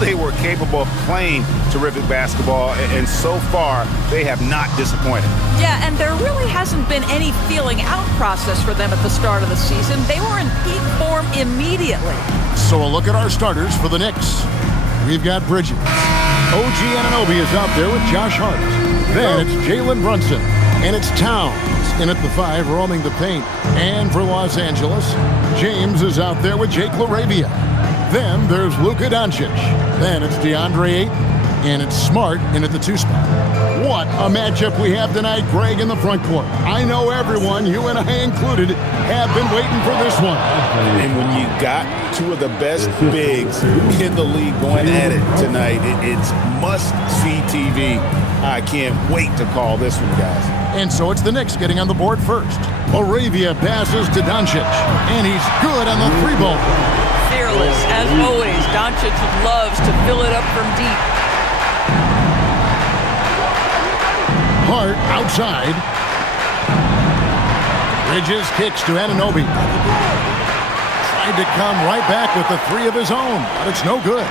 they were capable of playing terrific basketball, and so far they have not disappointed. Yeah, and there really hasn't been any feeling out process for them at the start of the season. They were in peak form immediately. So a look at our starters for the Knicks. We've got Bridges. OG Anunoby is out there with Josh Hart. Then it's Jalen Brunson. And it's Towns in at the 5, roaming the paint. And for Los Angeles, James is out there with Jake LaRavia. Then there's Luka Doncic. Then it's DeAndre Ayton. And it's Smart in at the 2 spot. What a matchup we have tonight, Greg, in the front court. I know everyone, you and I included, have been waiting for this one. And when you got 2 of the best bigs in the league going at it tonight, it's must-see TV. I can't wait to call this one, guys. And so it's the Knicks getting on the board first. LaRavia passes to Doncic, and he's good on the 3-ball. Fearless, as always. Doncic loves to fill it up from deep. Hart outside. Bridges kicks to Anunoby. Tried to come right back with the 3 of his own, but it's no good.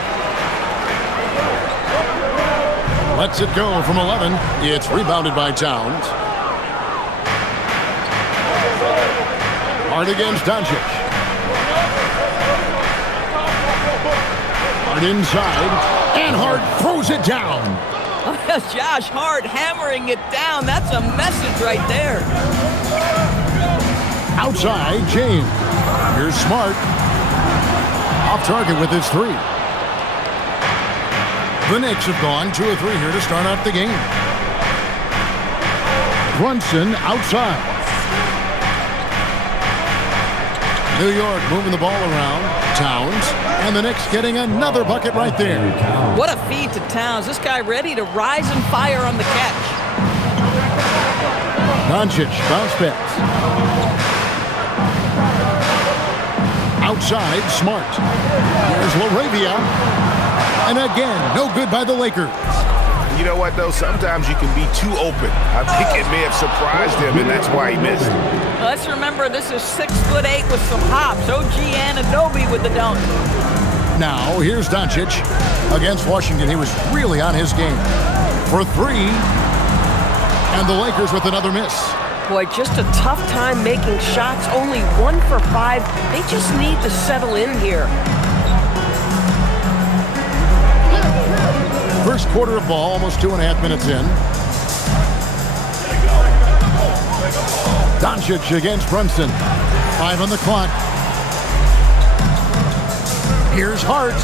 Lets it go from 11. It's rebounded by Towns. Hart against Doncic. Hart inside, and Hart throws it down. Josh Hart hammering it down. That's a message right there. Outside, James. Here's Smart. Off target with his 3. The Knicks have gone 2 of 3 here to start out the game. Brunson outside. New York moving the ball around. Towns. And the Knicks getting another bucket right there. What a feed to Towns. This guy ready to rise and fire on the catch. Doncic bounce pass. Outside, Smart. Here's LaRavia. And again, no good by the Lakers. You know what, though? Sometimes you can be too open. I think it may have surprised him, and that's why he missed. Let's remember, this is 6'8" with some hops. OG Anunoby with the dunk. Now, here's Doncic. Against Washington, he was really on his game. For 3. And the Lakers with another miss. Boy, just a tough time making shots. Only 1 for 5. They just need to settle in here. First quarter of ball, almost 2.5 minutes in. Doncic against Brunson. 5 on the clock. Here's Hart.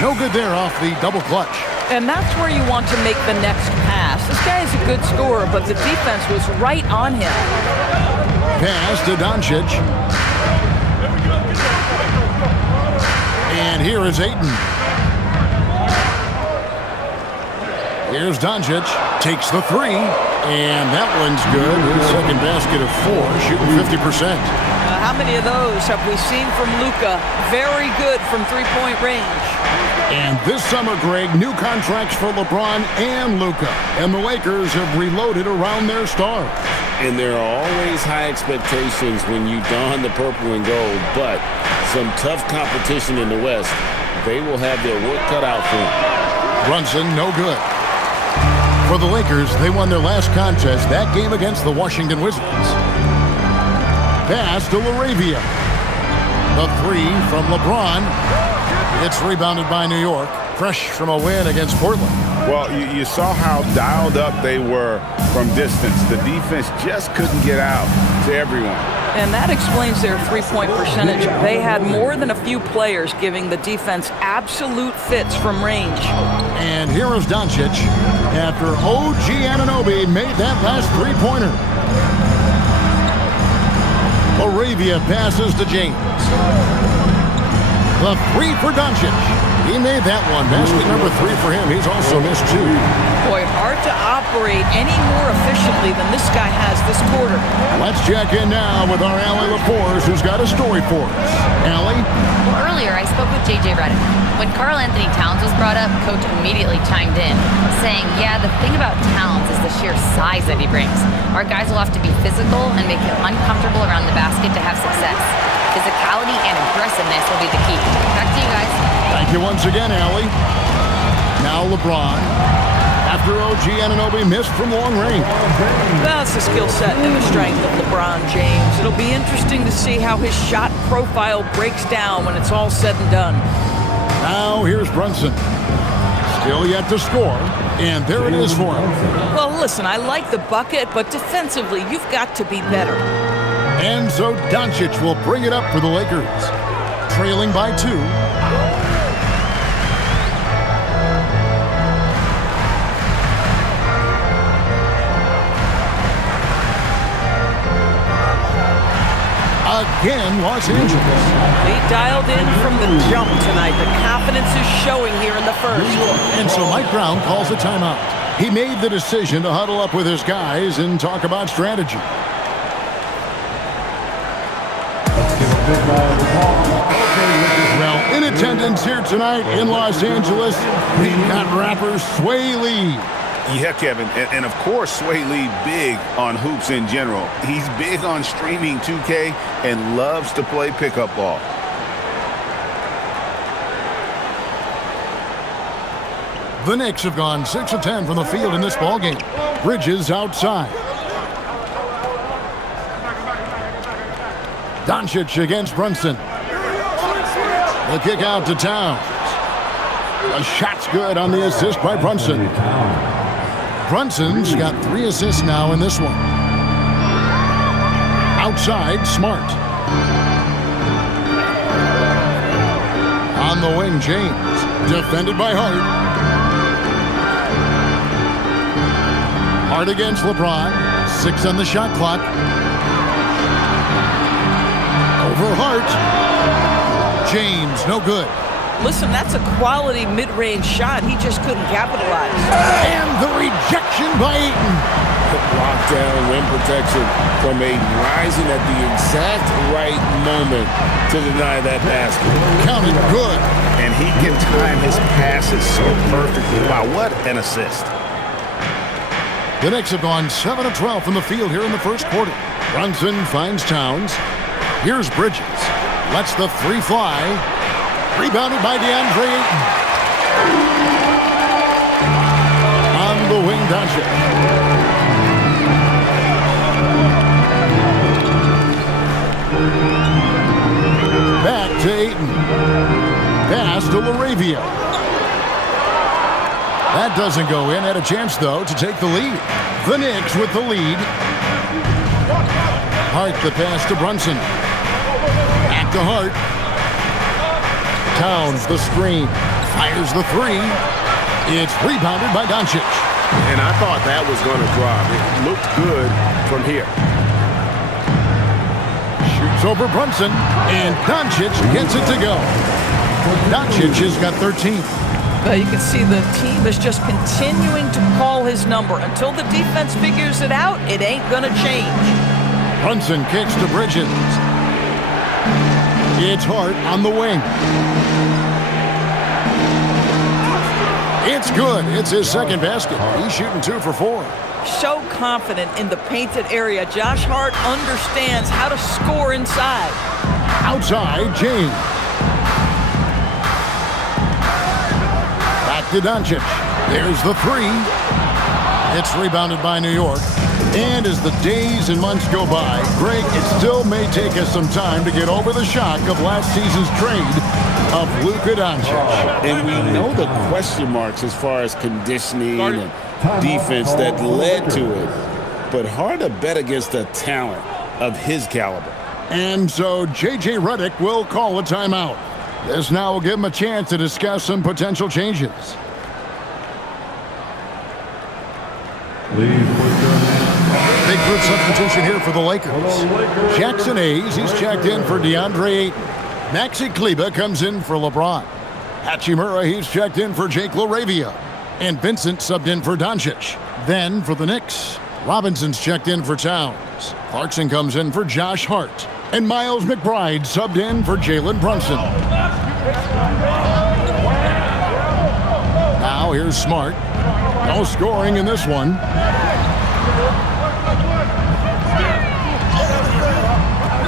No good there off the double clutch. And that's where you want to make the next pass. This guy is a good scorer, but the defense was right on him. Pass to Doncic. And here is Ayton. Here's Doncic. Takes the 3. And that one's good. His second basket of 4, shooting 50%. How many of those have we seen from Luka? Very good from 3-point range. And this summer, Greg, new contracts for LeBron and Luka. And the Lakers have reloaded around their stars. And there are always high expectations when you don the purple and gold, but some tough competition in the West. They will have their work cut out for them. Brunson, no good. For the Lakers, they won their last contest, that game against the Washington Wizards. Pass to LaRavia. The 3 from LeBron. It's rebounded by New York, fresh from a win against Portland. Well, you saw how dialed up they were from distance. The defense just couldn't get out to everyone. And that explains their 3-point percentage. They had more than a few players giving the defense absolute fits from range. And here is Doncic after OG Anunoby made that last 3-pointer. LaRavia passes to James. The 3 for Doncic. He made that one. Basket number 3 for him. He's also missed 2. Boy, hard to operate any more efficiently than this guy has this quarter. Let's check in now with our Allie LaForce, who's got a story for us. Allie? Well, earlier, I spoke with J.J. Redick. When Karl Anthony Towns was brought up, Coach immediately chimed in, saying, yeah, the thing about Towns is the sheer size that he brings. Our guys will have to be physical and make him uncomfortable around the basket to have success. Physicality and aggressiveness will be the key. Back to you guys. Thank Thank you once again, Allie. Now LeBron. After OG Anunoby missed from long range. That's the skill set and the strength of LeBron James. It'll be interesting to see how his shot profile breaks down when it's all said and done. Now here's Brunson. Still yet to score, and there it is for him. Well, listen, I like the bucket, but defensively, you've got to be better. And so Doncic will bring it up for the Lakers. Trailing by 2. Again, Los Angeles. He dialed in from the jump tonight. The confidence is showing here in the first. And so Mike Brown calls a timeout. He made the decision to huddle up with his guys and talk about strategy. Well, in attendance here tonight in Los Angeles, we've got rapper Sway Lee. Yeah, Kevin, and of course, Sway Lee big on hoops in general. He's big on streaming 2K and loves to play pickup ball. The Knicks have gone 6 of 10 from the field in this ballgame. Bridges outside. Doncic against Brunson. The kick out to Towns. A shot's good on the assist by Brunson. Brunson's got 3 assists now in this one. Outside, Smart. On the wing, James. Defended by Hart. Hart against LeBron. 6 on the shot clock. Over Hart. James, no good. Listen, that's a quality mid-range shot. He just couldn't capitalize. And the rejection by Ayton. Lockdown, rim protection from Ayton, rising at the exact right moment to deny that basket. Counted good. And he can time his passes so perfectly. Wow, what an assist. The Knicks have gone 7 of 12 from the field here in the first quarter. Brunson finds Towns. Here's Bridges. Lets the 3 fly. Rebounded by DeAndre Ayton. On the wing, Doncic. Back to Ayton. Pass to LaRavia. That doesn't go in. Had a chance, though, to take the lead. The Knicks with the lead. Hart the pass to Brunson. Back to Hart. Towns the screen. Fires the 3. It's rebounded by Doncic. And I thought that was going to drop. It looked good from here. Shoots over Brunson. And Doncic gets it to go. Doncic has got 13. You can see the team is just continuing to call his number. Until the defense figures it out, it ain't going to change. Brunson kicks to Bridges. It's Hart on the wing. It's good. It's his second basket. He's shooting 2 for 4. So confident in the painted area. Josh Hart understands how to score inside. Outside, James. Back to Doncic. There's the 3. It's rebounded by New York. And as the days and months go by, Greg, it still may take us some time to get over the shock of last season's trade of Luka Doncic. And we know the question marks as far as conditioning and defense that led to it. But hard to bet against a talent of his caliber. And so J.J. Redick will call a timeout. This now will give him a chance to discuss some potential changes. Big group substitution here for the Lakers. Jackson Hayes, he's checked in for DeAndre Ayton. Maxi Kleber comes in for LeBron. Hachimura, he's checked in for Jake LaRavia. And Vincent subbed in for Doncic. Then for the Knicks, Robinson's checked in for Towns. Clarkson comes in for Josh Hart. And Miles McBride subbed in for Jalen Brunson. Now here's Smart. No scoring in this one.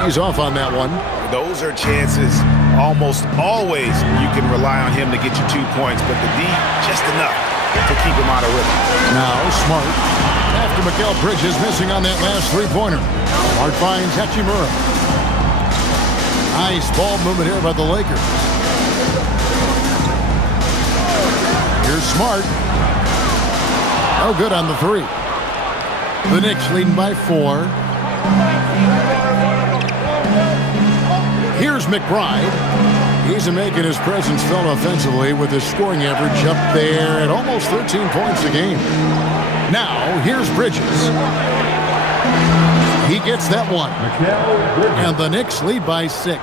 He's off on that one. Those are chances Almost always you can rely on him to get you 2 points, but the D just enough to keep him out of rhythm. Now Smart, after Mikal Bridges missing on that last three-pointer. Smart finds Hachimura. Nice ball movement here by the Lakers. Here's Smart. No good on the three. The Knicks leading by 4. Here's McBride. He's making his presence felt offensively with his scoring average up there at almost 13 points a game. Now, here's Bridges. He gets that one. And the Knicks lead by 6.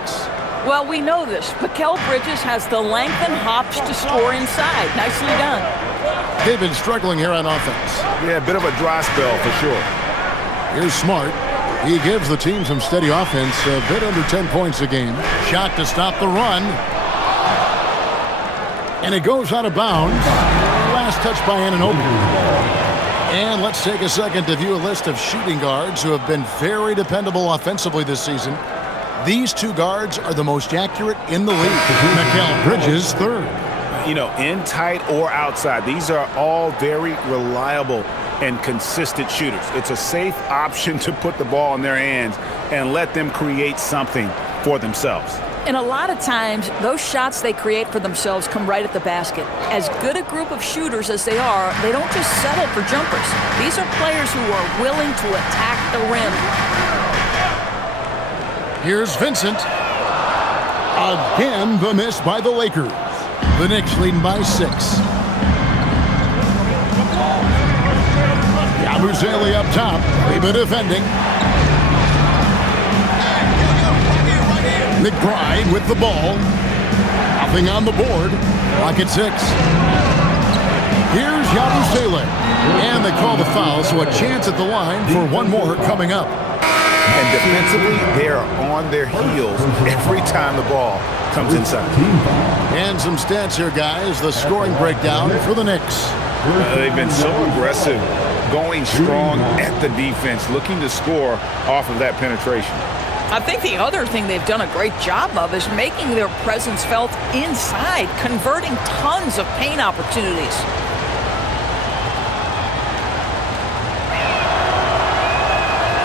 Well, we know this. Mikal Bridges has the length and hops to score inside. Nicely done. They've been struggling here on offense. Yeah, a bit of a dry spell for sure. Here's Smart. He gives the team some steady offense, a bit under 10 points a game. Shot to stop the run. And it goes out of bounds. Last touch by Anunoby. And let's take a second to view a list of shooting guards who have been very dependable offensively this season. These two guards are the most accurate in the league. Mikal Bridges, 3rd. You know, in tight or outside, these are all very reliable and consistent shooters. It's a safe option to put the ball in their hands and let them create something for themselves. And a lot of times, those shots they create for themselves come right at the basket. As good a group of shooters as they are, they don't just settle for jumpers. These are players who are willing to attack the rim. Here's Vincent. Again, the miss by the Lakers. The Knicks leading by 6. Yabusele up top. They've been defending. McBride with the ball. Nothing on the board. Clock at 6. Here's Yabusele. And they call the foul, so a chance at the line for one more coming up. And defensively, they are on their heels every time the ball comes inside. And some stats here, guys. The scoring breakdown for the Knicks. They've been so aggressive, going strong at the defense, looking to score off of that penetration. I think the other thing they've done a great job of is making their presence felt inside, converting tons of paint opportunities.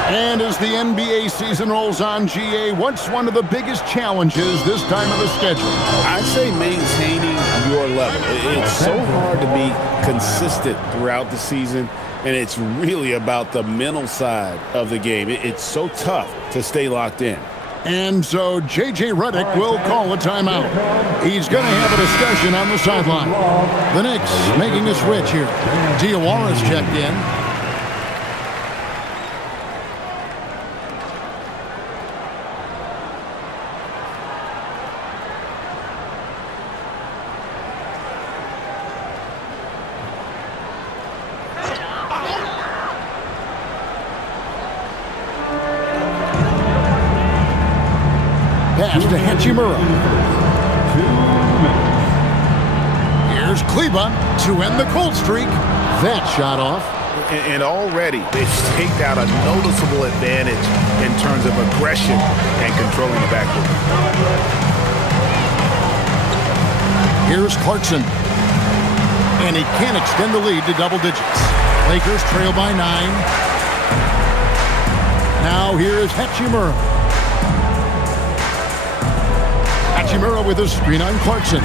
And as the NBA season rolls on, GA, what's one of the biggest challenges this time of the schedule? I'd say maintaining your level. It's so hard to be consistent throughout the season, and it's really about the mental side of the game. It's so tough to stay locked in. And so J.J. Redick will call a timeout. He's going to have a discussion on the sideline. The Knicks making a switch here. Diawara's checked in. Pass to Hachimura. Here's Kleba to end the cold streak. That shot off. And already they've staked out a noticeable advantage in terms of aggression and controlling the backcourt. Here's Clarkson. And he can't extend the lead to double digits. Lakers trail by 9. Now here's Hachimura. Hachimura with a screen on Clarkson.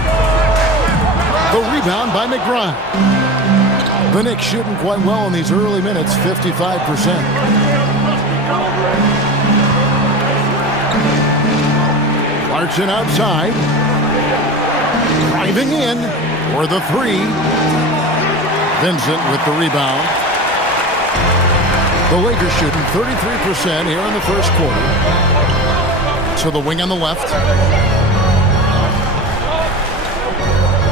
The rebound by McBride. The Knicks shooting quite well in these early minutes, 55%. Clarkson outside. Driving in for the 3. Vincent with the rebound. The Lakers shooting 33% here in the first quarter. So the wing on the left.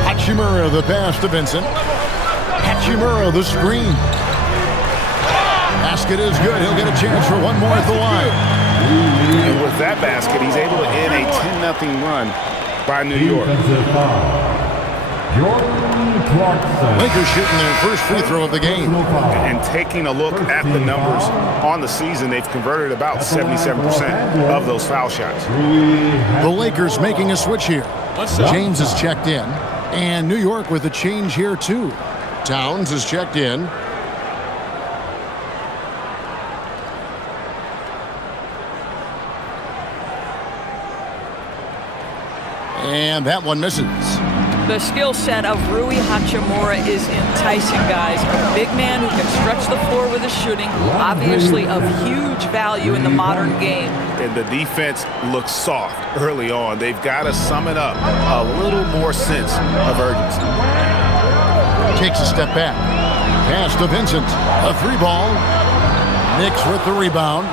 Hachimura the pass to Vincent. Hachimura the screen. Basket is good. He'll get a chance for one more at the line. And with that basket, he's able to end a 10-0 run by New York. Lakers shooting their first free throw of the game. And taking a look at the numbers on the season, they've converted about 77% of those foul shots. The Lakers making a switch here. James is checked in. And New York with a change here, too. Towns is checked in. And that one misses. The skill set of Rui Hachimura is enticing, guys. A big man who can stretch the floor with his shooting, obviously of huge value in the modern game. And the defense looks soft early on. They've got to sum it up a little more sense of urgency. Takes a step back. Pass to Vincent. A three ball. Knicks with the rebound.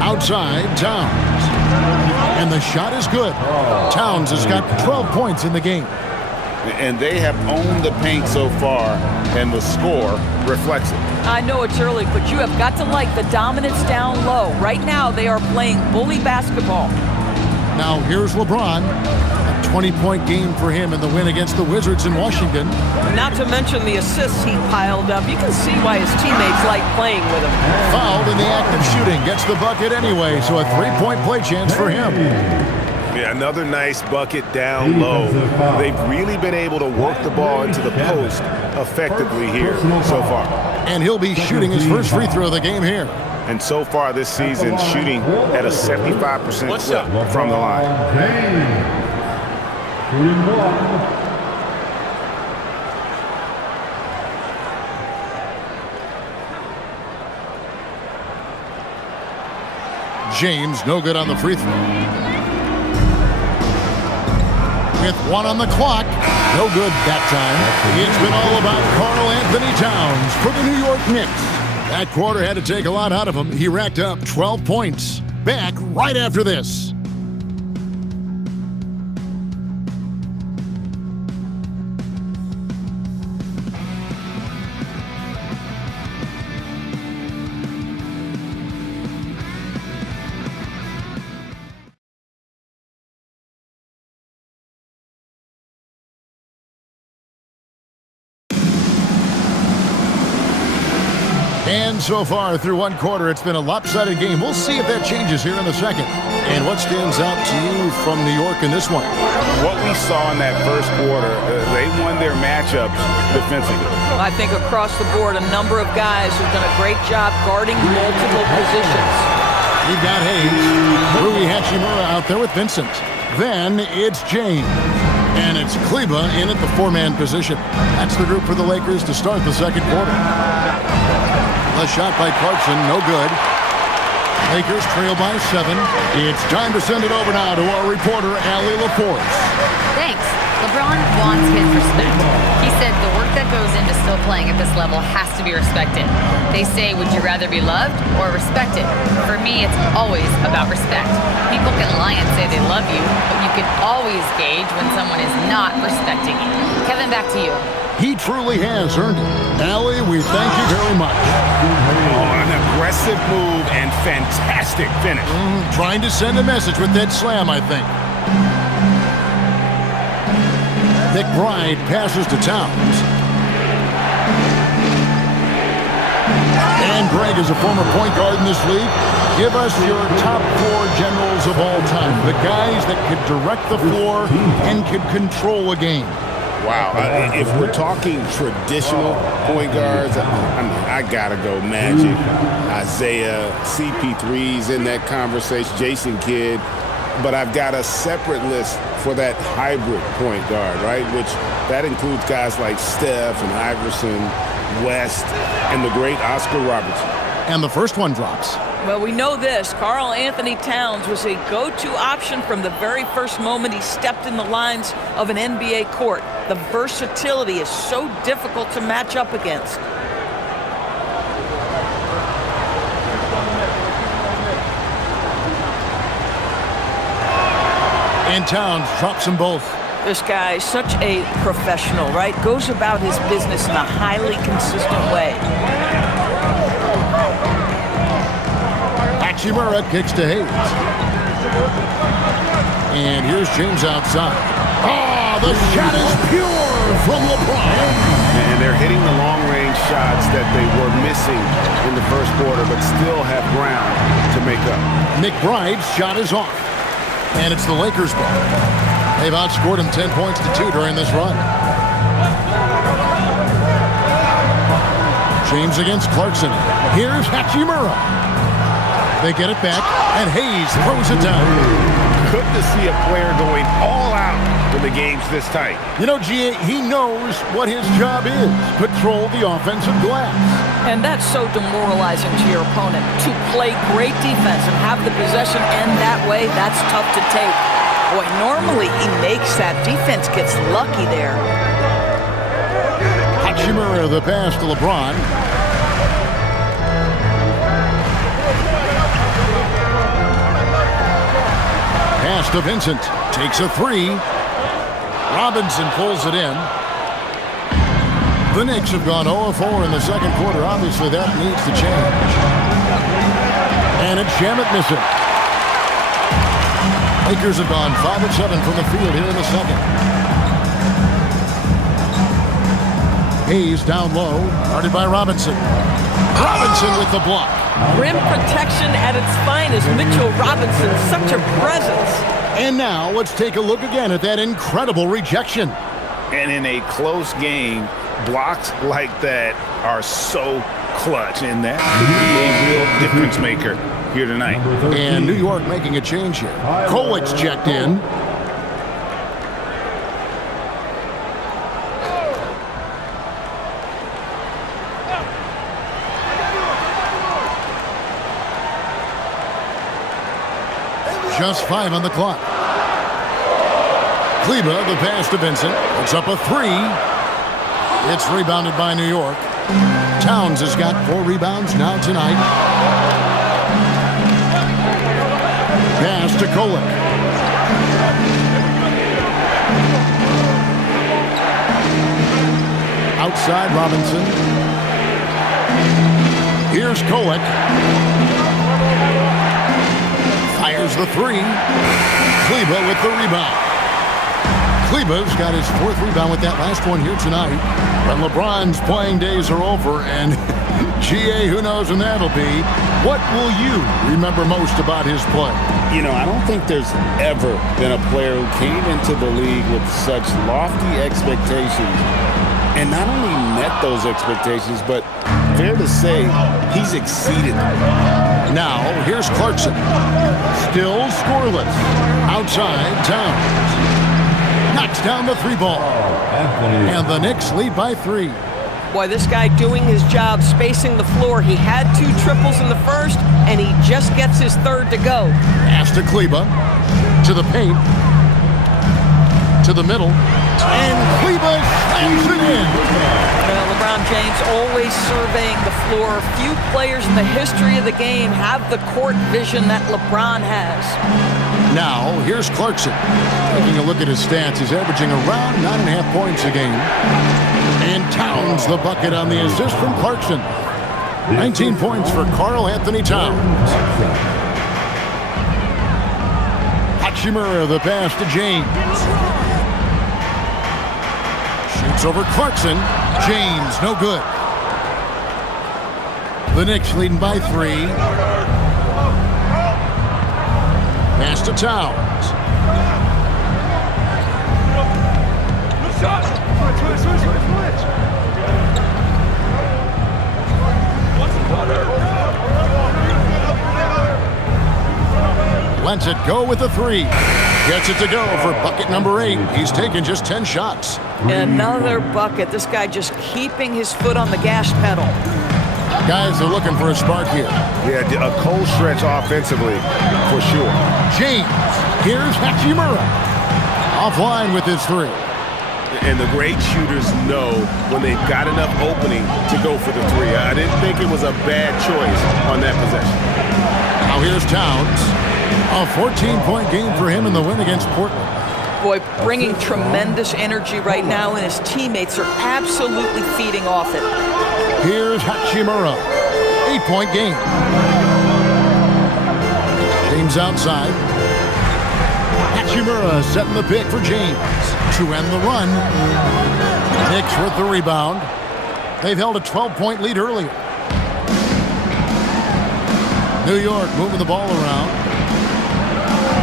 Outside, Towns. And the shot is good. Towns has got 12 points in the game. And they have owned the paint so far, and the score reflects it. I know it's early, but you have got to like the dominance down low. Right now, they are playing bully basketball. Now here's LeBron. A 20-point game for him in the win against the Wizards in Washington. Not to mention the assists he piled up. You can see why his teammates like playing with him. Fouled in the act of shooting. Gets the bucket anyway, so a three-point play chance for him. Yeah, another nice bucket down low. They've really been able to work the ball into the post effectively here so far. And he'll be shooting his first free throw of the game here. And so far this season, shooting at a 75% clip from the line. James, no good on the free throw. With one on the clock, no good that time. It's been all about Karl Anthony Towns for the New York Knicks. That quarter had to take a lot out of him. He racked up 12 points. Back right after this. And so far through one quarter, it's been a lopsided game. We'll see if that changes here in the second. And what stands out to you from New York in this one? What we saw in that first quarter, they won their matchups defensively. I think across the board, a number of guys who've done a great job guarding multiple positions. You've got Hayes, Rui Hachimura out there with Vincent. Then it's James. And it's Kleba in at the four-man position. That's the group for the Lakers to start the second quarter. A shot by Clarkson, no good. Lakers trail by 7. It's time to send it over now to our reporter, Allie LaForce. Thanks. LeBron wants his respect. He said the work that goes into still playing at this level has to be respected. They say, would you rather be loved or respected? For me, it's always about respect. People can lie and say they love you, but you can always gauge when someone is not respecting you. Kevin, back to you. He truly has earned it. Allie, we thank you very much. Oh, an aggressive move and fantastic finish. Trying to send a message with that slam, I think. McBride passes to Towns. And Greg is a former point guard in this league. Give us your top 4 generals of all time. The guys that could direct the floor and could control a game. Wow. If we're talking traditional point guards, I got to go Magic, Isaiah, CP3's in that conversation, Jason Kidd. But I've got a separate list for that hybrid point guard, right? Which that includes guys like Steph and Iverson, West, and the great Oscar Robertson. And the first one drops. Well, we know this. Karl Anthony Towns was a go-to option from the very first moment he stepped in the lines of an NBA court. The versatility is so difficult to match up against. And Towns drops them both. This guy is such a professional, right? Goes about his business in a highly consistent way. Hachimura kicks to Hayes. And here's James outside. Oh, the shot is pure from LeBron. And they're hitting the long-range shots that they were missing in the first quarter, but still have ground to make up. McBride's shot is off. And it's the Lakers' ball. They've outscored him 10 points to 2 during this run. James against Clarkson. Here's Hachimura. They get it back, and Hayes throws it down. Good to see a player going all out when the game's this tight. You know, G.A., he knows what his job is. Control the offensive glass. And that's so demoralizing to your opponent. To play great defense and have the possession end that way, that's tough to take. Boy, normally he makes that. Defense gets lucky there. Hachimura the pass to LeBron. Pass to Vincent. Takes a three. Robinson pulls it in. The Knicks have gone 0-4 in the second quarter. Obviously, that needs to change. And it's Shamet missing. Lakers have gone 5 of 7 from the field here in the second. Hayes down low, guarded by Robinson. Robinson with the block. Rim protection at its finest. Mitchell Robinson, such a presence. And now let's take a look again at that incredible rejection. And in a close game, blocks like that are so clutch, and that could be a real difference maker here tonight. And New York making a change here. Kolic's checked in. Just 5 on the clock. Kleba, the pass to Vincent. It's up a 3. It's rebounded by New York. Towns has got 4 rebounds now tonight. Pass to Kolic. Outside Robinson. Here's Kolic. Fires the 3. Kleba with the rebound. Kleba's got his 4th rebound with that last one here tonight. But LeBron's playing days are over, and G.A., who knows when that'll be. What will you remember most about his play? You know, I don't think there's ever been a player who came into the league with such lofty expectations and not only met those expectations, but fair to say, he's exceeded them. Now, here's Clarkson. Still scoreless. Outside, Towns. Knocks down the 3 ball. And the Knicks lead by 3. Boy, this guy doing his job, spacing the floor. He had 2 triples in the first, and he just gets his 3rd to go. Pass to Kleba. To the paint. To the middle. And Kleba slams it in. Well, LeBron James always surveying the floor. Few players in the history of the game have the court vision that LeBron has. Now, here's Clarkson. Taking a look at his stats, he's averaging around 9.5 points a game. And Towns the bucket on the assist from Clarkson. 19 points for Karl Anthony Towns. Hachimura the pass to James. Shoots over Clarkson. James, no good. The Knicks leading by 3. Pass to Towns. Lets it go with a 3. Gets it to go for bucket number 8. He's taken just 10 shots. Another bucket. This guy just keeping his foot on the gas pedal. Guys are looking for a spark here. Yeah, a cold stretch offensively, for sure. James. Here's Hachimura. Offline with his 3. And the great shooters know when they've got enough opening to go for the 3. I didn't think it was a bad choice on that possession. Now here's Towns. A 14-point game for him in the win against Portland. Boy, bringing tremendous energy right now, and his teammates are absolutely feeding off it. Here's Hachimura. 8-point game. James outside. Hachimura setting the pick for James. to end the run. Knicks with the rebound. They've held a 12-point lead earlier. New York moving the ball around.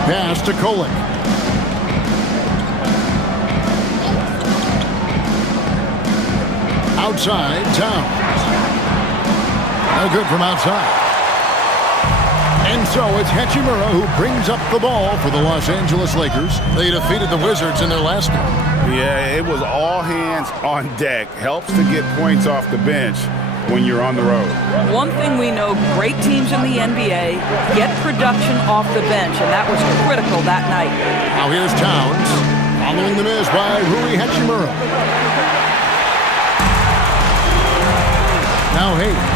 Pass to Kolek. Outside, Towns. No good from outside. And so it's Hachimura who brings up the ball for the Los Angeles Lakers. They defeated the Wizards in their last game. Yeah, it was all hands on deck. Helps to get points off the bench when you're on the road. One thing we know, great teams in the NBA get production off the bench, and that was critical that night. Now here's Towns, following the miss by Rui Hachimura. Now Hayes.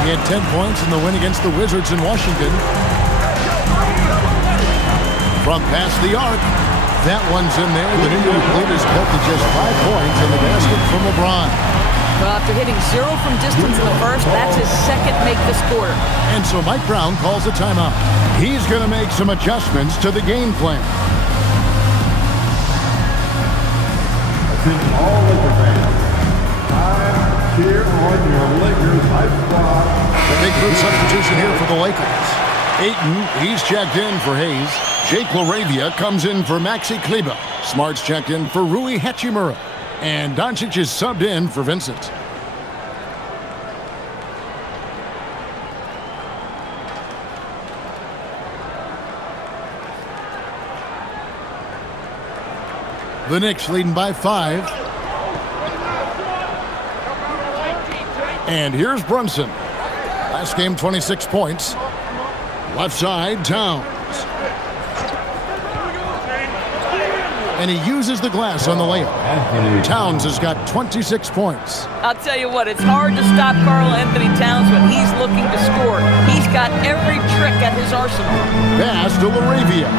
He had 10 points in the win against the Wizards in Washington. From past the arc, that one's in there. The New York leaders cut to just 5 points in the basket from LeBron. Well, after hitting 0 from distance in the first, that's his second make this quarter. And so Mike Brown calls a timeout. He's going to make some adjustments to the game plan. Attention all Laker fans. Time here on your Lakers life squad. The big group substitution here for the Lakers. Ayton, he's checked in for Hayes. Jake LaRavia comes in for Maxi Kleber. Smart's checked in for Rui Hachimura. And Doncic is subbed in for Vincent. The Knicks leading by 5. And here's Brunson. Last game, 26 points. Left side, Towns. And he uses the glass on the layup. Towns has got 26 points. I'll tell you what, it's hard to stop Karl Anthony Towns when he's looking to score. He's got every trick at his arsenal. Pass to LaRavia.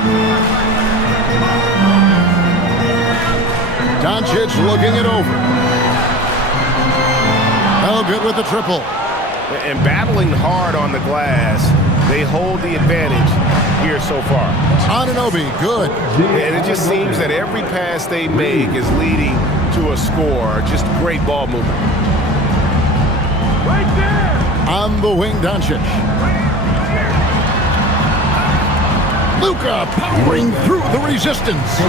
Doncic looking it over. No good with the triple. And battling hard on the glass, they hold the advantage here so far. Anunoby, good. And it just seems that every pass they make is leading to a score. Just great ball movement. Right there. On the wing, Doncic. Luka powering through the resistance.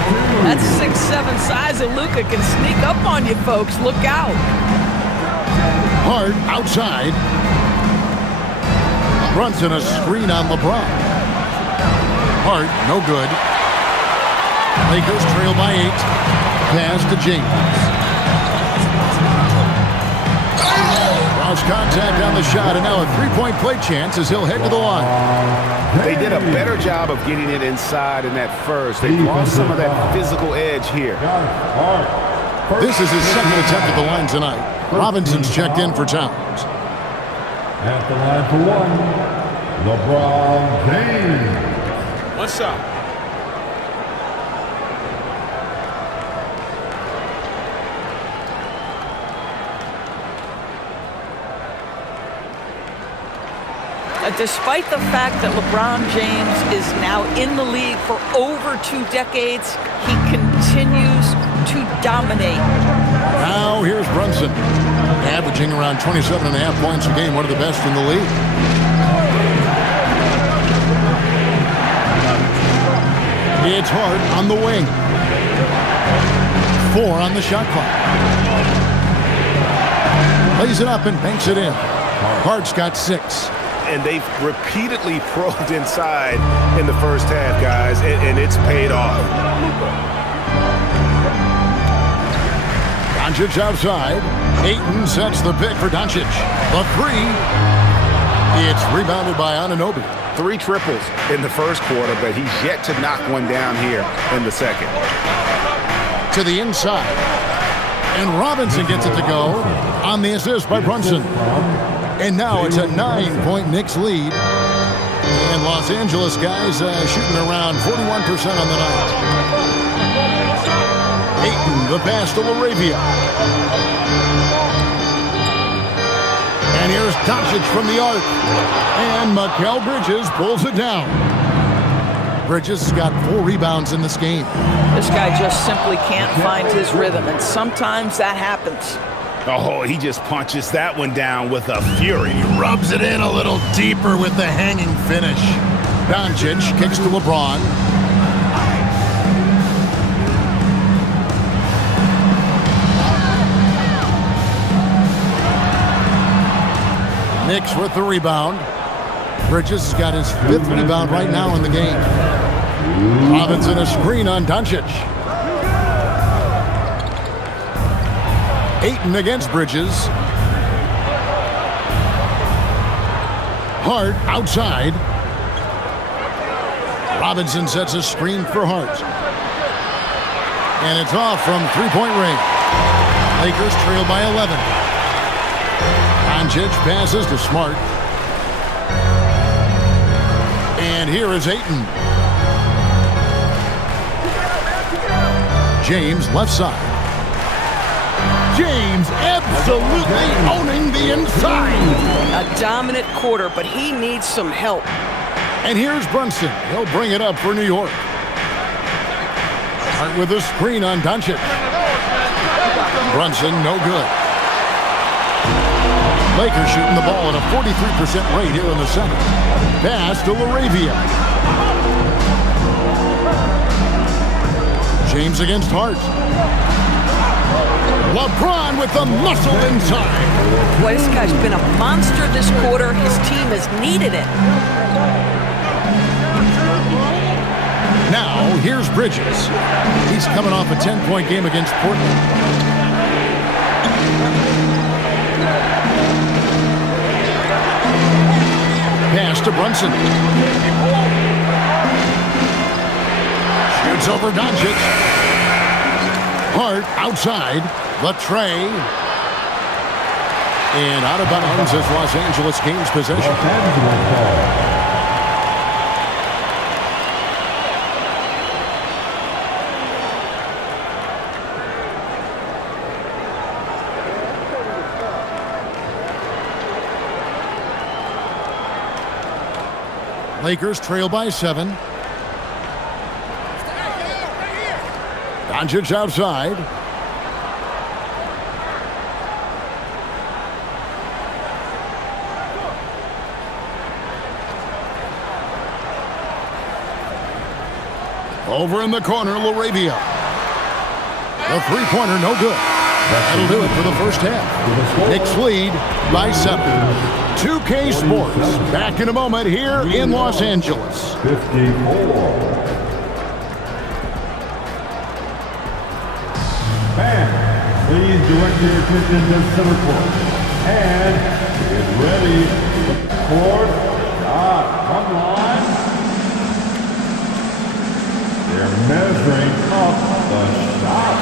That's 6'7" size, and Luka can sneak up on you, folks. Look out. Hart outside. Brunson a screen on LeBron. Hart, no good. Lakers trail by 8. Pass to James. Lost contact on the shot, and now a three-point play chance as he'll head to the line. They did a better job of getting it inside in that first. They lost some of that physical edge here. This is his second attempt at the line tonight. Robinson's checked in for Towns. At the line for one, LeBron James. What's up? Despite the fact that LeBron James is now in the league for over 2 decades, he continues to dominate. Now here's Brunson, averaging around 27.5 points a game, one of the best in the league. It's Hart on the wing. 4 on the shot clock. Lays it up and banks it in. Hart's got 6. And they've repeatedly probed inside in the first half, guys, and it's paid off. Doncic outside. Ayton sets the pick for Doncic. The 3. It's rebounded by Anunoby. 3 triples in the first quarter, but he's yet to knock one down here in the second. To the inside. And Robinson gets it to go on the assist by Brunson. And now it's a 9-point Knicks lead. And Los Angeles guys shooting around 41% on the night. Ayton, the pass to LaRavia. And here's Doncic from the arc. And Mikal Bridges pulls it down. Bridges has got 4 rebounds in this game. This guy just simply can't find his rhythm, and sometimes that happens. Oh, he just punches that one down with a fury. Rubs it in a little deeper with the hanging finish. Doncic kicks to LeBron. Knicks with the rebound. Bridges has got his 5th rebound right now in the game. Robinson a screen on Doncic. Ayton against Bridges. Hart outside. Robinson sets a screen for Hart. And it's off from three-point range. Lakers trail by 11. Doncic passes to Smart. And here is Ayton. James left side. James absolutely owning the inside. A dominant quarter, but he needs some help. And here's Brunson. He'll bring it up for New York. Hart with a screen on Doncic. Brunson, no good. Lakers shooting the ball at a 43% rate here in the second. Pass to LaRavia. James against Hart. LeBron with the muscle inside. Boy, this guy's been a monster this quarter. His team has needed it. Now, here's Bridges. He's coming off a 10-point game against Portland. Pass to Brunson. Shoots over Doncic. Hart outside. The tray. And out of bounds as Los Angeles gains possession. Lakers trail by 7. Doncic outside. Over in the corner, LaRavia. The three-pointer, no good. That'll do it for the first half. Knicks lead by 7. 2K Sports, back in a moment here in Los Angeles. 54. Fans, please direct your attention to center court. And get ready for shot from line. They're measuring up the shot.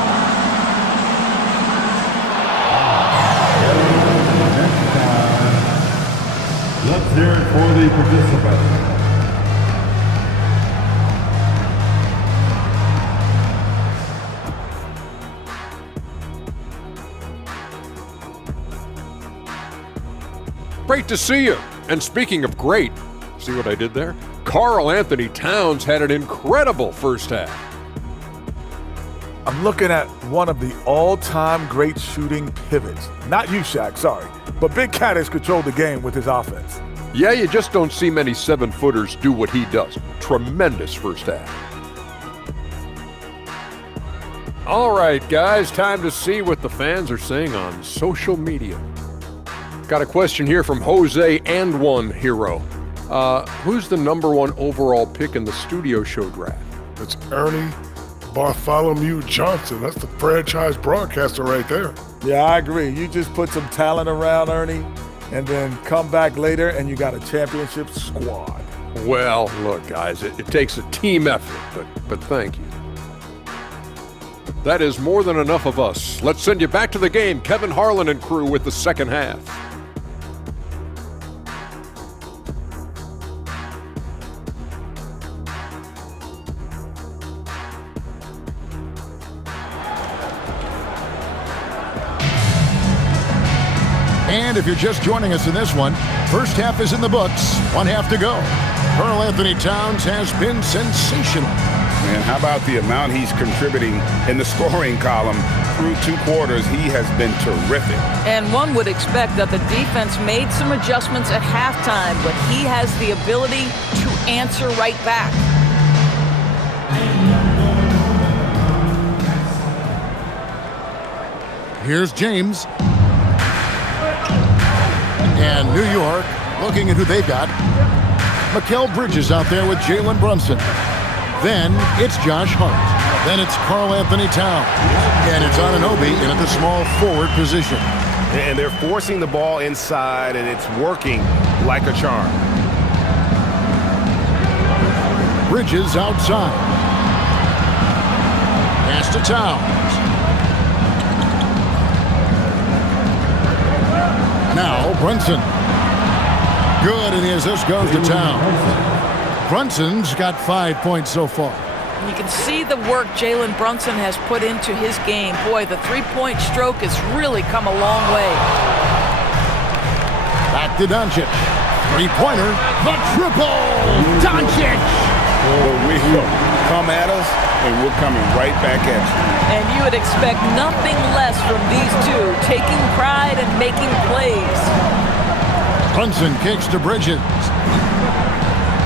Next time, let's hear it for the participants. Great to see you. And speaking of great, see what I did there? Karl Anthony Towns had an incredible first half. I'm looking at one of the all-time great shooting pivots. Not you, Shaq, sorry. But Big Cat has controlled the game with his offense. Yeah, you just don't see many 7-footers do what he does. Tremendous first half. All right, guys, time to see what the fans are saying on social media. Got a question here from Jose and One Hero. Who's the #1 overall pick in the studio show draft? It's Ernie Bartholomew Johnson. That's the franchise broadcaster right there. Yeah, I agree. You just put some talent around Ernie and then come back later and you got a championship squad. Well, look, guys, it takes a team effort, but thank you. That is more than enough of us. Let's send you back to the game. Kevin Harlan and crew with the second half. And if you're just joining us in this one, first half is in the books. 1 half to go. Karl Anthony Towns has been sensational. And how about the amount he's contributing in the scoring column through 2 quarters? He has been terrific. And one would expect that the defense made some adjustments at halftime, but he has the ability to answer right back. Here's James. And New York looking at who they've got. Mikal Bridges out there with Jalen Brunson. Then it's Josh Hart. Then it's Karl Anthony Towns. And it's Anunoby in at the small forward position. And they're forcing the ball inside, and it's working like a charm. Bridges outside. Pass to Towns. Now Brunson. Good, and the assist goes to Towns. Brunson's got 5 points so far. You can see the work Jalen Brunson has put into his game. Boy, the three-point stroke has really come a long way. Back to Doncic. Three-pointer. The triple. Doncic. But we come at us, and we're coming right back at you. And you would expect nothing less from these two, taking pride and making plays. Brunson kicks to Bridges.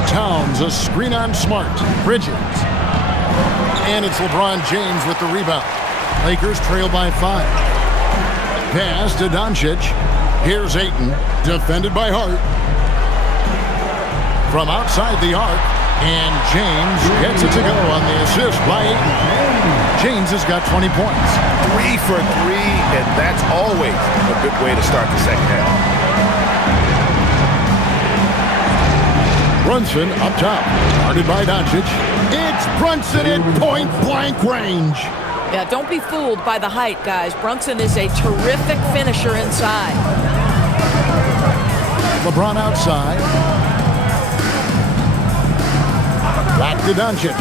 Towns, a screen on Smart. Bridges. And it's LeBron James with the rebound. Lakers trail by 5. Pass to Doncic. Here's Ayton, defended by Hart. From outside the arc, and James gets it to go on the assist by Ayton. James has got 20 points. 3 for 3, and that's always a good way to start the second half. Brunson up top, guarded by Doncic. It's Brunson at point-blank range. Yeah, don't be fooled by the height, guys. Brunson is a terrific finisher inside. LeBron outside. Back to Doncic.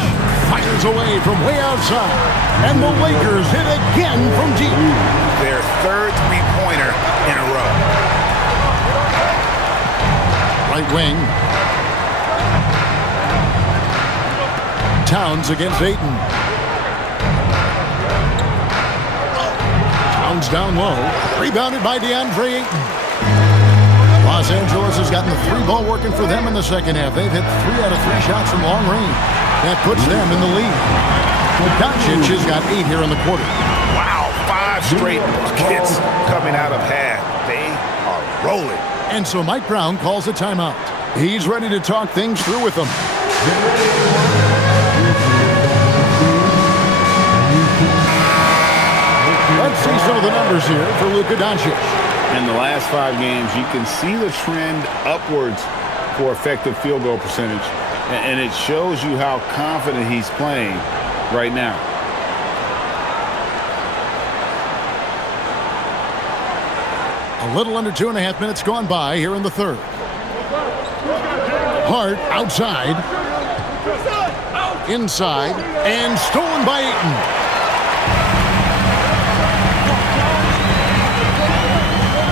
Fires away from way outside. And the Lakers hit again from deep. Their third three-pointer in a row. Right wing. Towns against Ayton. Towns down low. Rebounded by DeAndre Ayton. Los Angeles has gotten the 3-ball working for them in the second half. They've hit 3 out of 3 shots from long range. That puts them in the lead. Doncic has got 8 here in the quarter. Wow, 5 straight buckets coming out of half. They are rolling. And so Mike Brown calls a timeout. He's ready to talk things through with them. Let's see some of the numbers here for Luka Doncic. In the last 5 games, you can see the trend upwards for effective field goal percentage. And it shows you how confident he's playing right now. A little under 2.5 minutes gone by here in the third. Hart outside. Inside. And stolen by Ayton.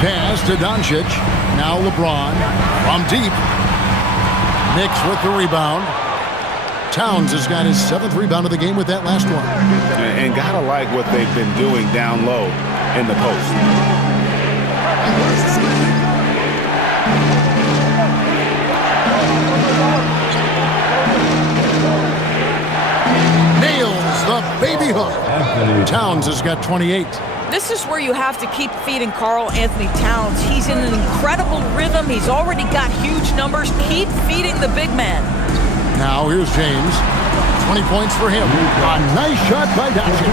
Pass to Doncic. Now LeBron from deep. Knicks with the rebound. Towns has got his 7th rebound of the game with that last one. And gotta like what they've been doing down low in the post. Nails the baby hook. Towns has got 28. This is where you have to keep feeding Karl Anthony Towns. He's in an incredible rhythm. He's already got huge numbers. Keep feeding the big man. Now here's James. 20 points for him. A nice shot by Doncic.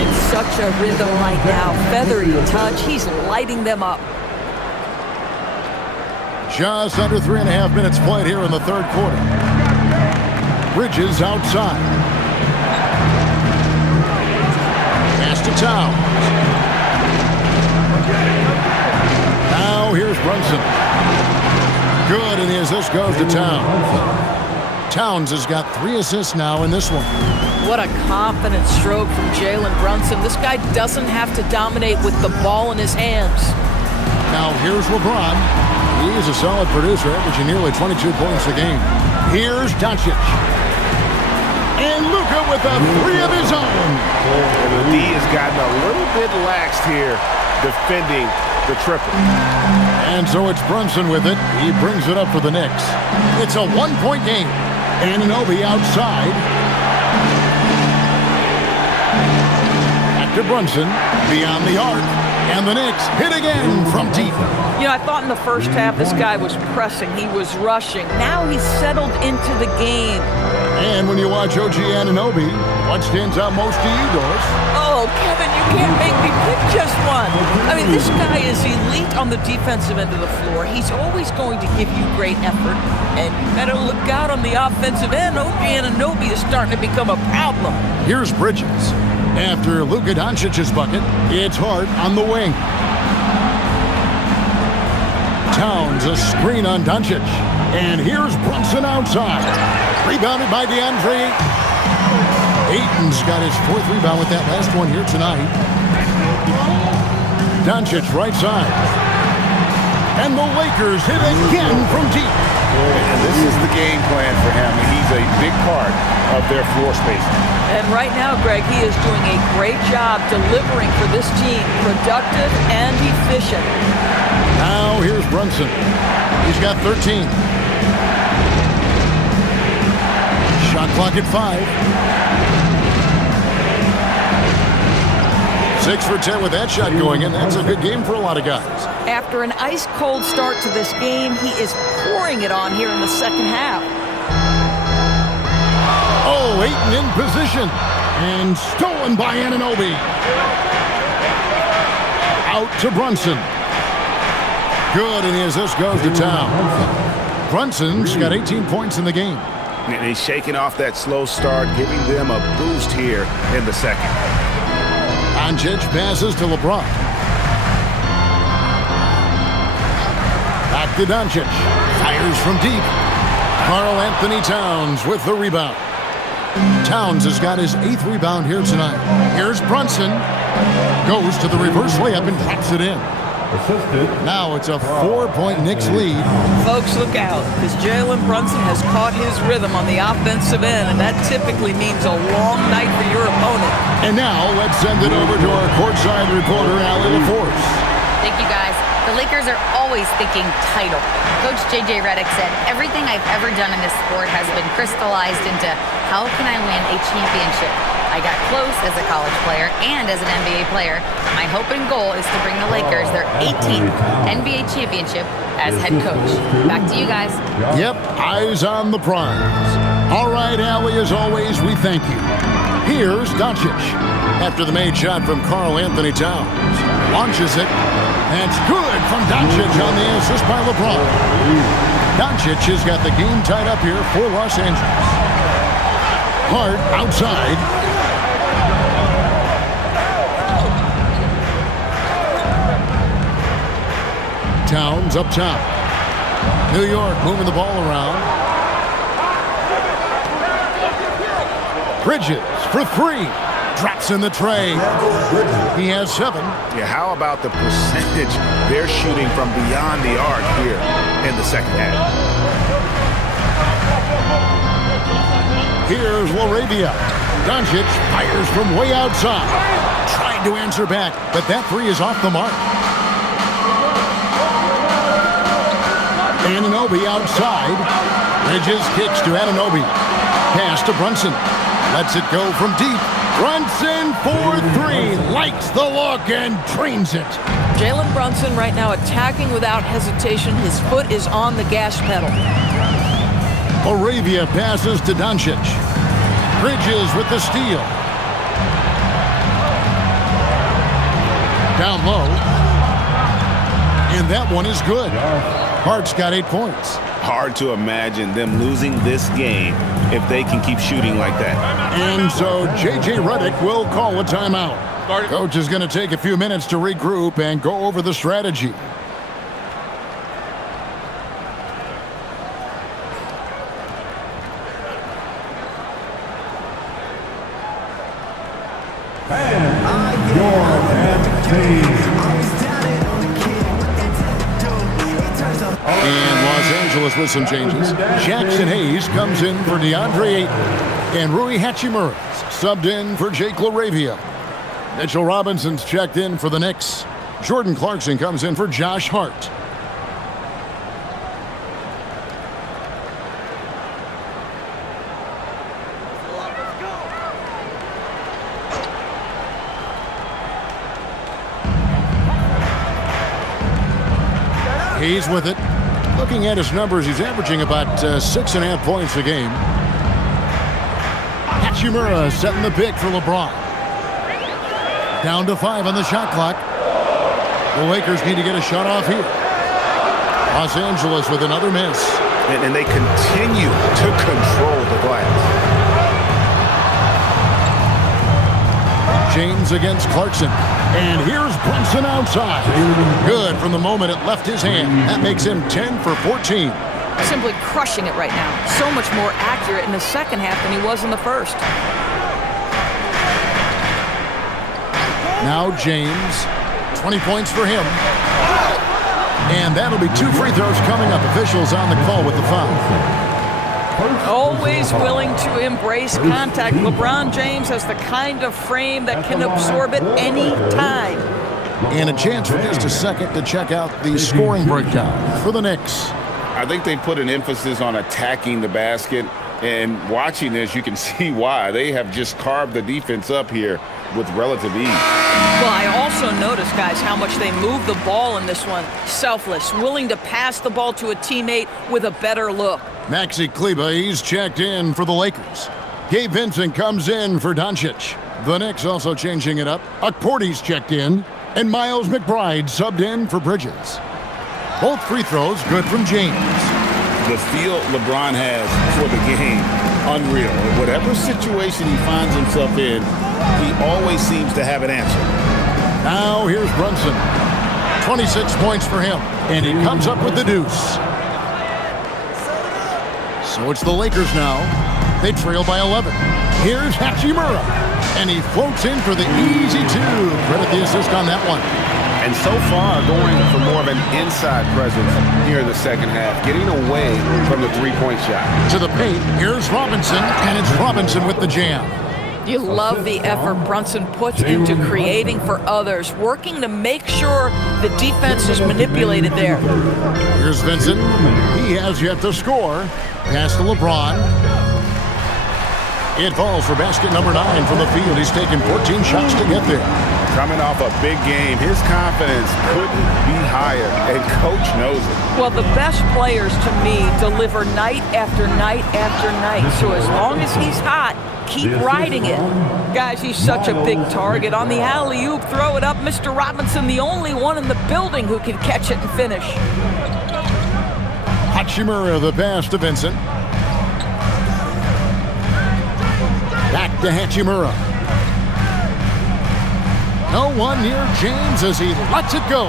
It's such a rhythm right now. Feathery touch. He's lighting them up. Just under 3.5 minutes played here in the third quarter. Bridges outside. Pass to Towns. Now here's Brunson. Good, and the assist goes to Towns. Towns has got 3 assists now in this one. What a confident stroke from Jalen Brunson. This guy doesn't have to dominate with the ball in his hands. Now here's LeBron. He is a solid producer, averaging nearly 22 points a game. Here's Doncic. And Luka with a three of his own. And the D has gotten a little bit laxed here defending the triple. And so it's Brunson with it. He brings it up for the Knicks. It's a one-point game. Anunoby outside. Back to Brunson. Beyond the arc. And the Knicks hit again from deep. You know, I thought in the first half this guy was pressing. He was rushing. Now he's settled into the game. And when you watch OG Anunoby, what stands out most to you, Doris? Oh, Kevin, you can't make me pick just one. I mean, this guy is elite on the defensive end of the floor. He's always going to give you great effort. And you better look out on the offensive end. OG Anunoby is starting to become a problem. Here's Bridges. After Luka Doncic's bucket, it's Hart on the wing. Towns a screen on Doncic. And here's Brunson outside. Rebounded by DeAndre. Ayton's got his fourth rebound with that last one here tonight. Doncic right side. And the Lakers hit again from deep. And this is the game plan for him. He's a big part of their floor spacing. And right now, Greg, he is doing a great job delivering for this team. Productive and efficient. Now here's Brunson. He's got 13. Shot clock at 5. 6 for 10 with that shot going in. That's a good game for a lot of guys. After an ice-cold start to this game, he is pouring it on here in the second half. Oh, Ayton in position. And stolen by Anunoby. Out to Brunson. Good, and his assist goes to Town. Brunson's got 18 points in the game. And he's shaking off that slow start, giving them a boost here in the second. Doncic passes to LeBron. Back to Doncic. Fires from deep. Karl Anthony Towns with the rebound. Towns has got his 8th rebound here tonight. Here's Brunson. Goes to the reverse layup and drops it in. Now it's a 4-point Knicks lead. Folks, look out, because Jalen Brunson has caught his rhythm on the offensive end, and that typically means a long night for your opponent. And now let's send it over to our courtside reporter, Allie LaForce. Thank you, guys. The Lakers are always thinking title. Coach J.J. Redick said, everything I've ever done in this sport has been crystallized into how can I win a championship? I got close as a college player and as an NBA player. My hope and goal is to bring the Lakers their 18th NBA championship as head coach. Back to you guys. Yep, eyes on the prize. All right, Allie, as always, we thank you. Here's Doncic. After the made shot from Karl Anthony Towns. Launches it. That's good from Doncic on the assist by LeBron. Doncic has got the game tied up here for Los Angeles. Hart outside. Towns up top. New York moving the ball around. Bridges for 3. Drops in the tray. He has 7. Yeah, how about the percentage they're shooting from beyond the arc here in the second half? Here's Laravia. Doncic fires from way outside. Tried to answer back, but that 3 is off the mark. Anunoby outside. Bridges kicks to Anunoby. Pass to Brunson. Lets it go from deep. Brunson for 3. Likes the look and drains it. Jalen Brunson right now attacking without hesitation. His foot is on the gas pedal. Laravia passes to Doncic. Bridges with the steal. Down low. And that one is good. Hart's got 8 points. Hard to imagine them losing this game if they can keep shooting like that. And so J.J. Redick will call a timeout. Coach is going to take a few minutes to regroup and go over the strategy. And Los Angeles with some changes. Jackson Hayes comes in for DeAndre Ayton. And Rui Hachimura subbed in for Jake LaRavia. Mitchell Robinson's checked in for the Knicks. Jordan Clarkson comes in for Josh Hart. He's with it. Looking at his numbers, he's averaging about 6.5 points a game. Hachimura setting the pick for LeBron. Down to 5 on the shot clock. The Lakers need to get a shot off here. Los Angeles with another miss. And they continue to control the glass. James against Clarkson. And here's Brunson outside. Good from the moment it left his hand. That makes him 10 for 14. Simply crushing it right now. So much more accurate in the second half than he was in the first. Now James. 20 points for him. And that'll be 2 free throws coming up. Officials on the call with the foul. Always willing to embrace contact. LeBron James has the kind of frame that can absorb it any time. And a chance for just a second to check out the scoring breakdown for the Knicks. I think they put an emphasis on attacking the basket. And watching this, you can see why. They have just carved the defense up here with relative ease. Well, I also noticed, guys, how much they move the ball in this one. Selfless, willing to pass the ball to a teammate with a better look. Maxi Kleber, he's checked in for the Lakers. Gabe Vincent comes in for Doncic. The Knicks also changing it up. Okporti's checked in. And Miles McBride subbed in for Bridges. Both free throws good from James. The feel LeBron has for the game, unreal. Whatever situation he finds himself in, he always seems to have an answer. Now here's Brunson. 26 points for him. And he comes up with the deuce. So it's the Lakers now. They trail by 11. Here's Hachimura. And he floats in for the easy 2. Credit the assist on that one. And so far, going for more of an inside presence here in the second half, getting away from the three-point shot. To the paint, here's Robinson, and it's Robinson with the jam. You love the effort Brunson puts into creating for others, working to make sure the defense is manipulated there. Here's Vincent. He has yet to score. Pass to LeBron. It falls for basket number 9 from the field. He's taken 14 shots to get there. Coming off a big game, his confidence couldn't be higher, and Coach knows it. Well, the best players, to me, deliver night after night after night. So as long as he's hot, keep riding it. Guys, he's such a big target. On the alley-oop, throw it up. Mr. Robinson, the only one in the building who can catch it and finish. Hachimura, the pass to Vincent. Back to Hachimura. No one near James as he lets it go.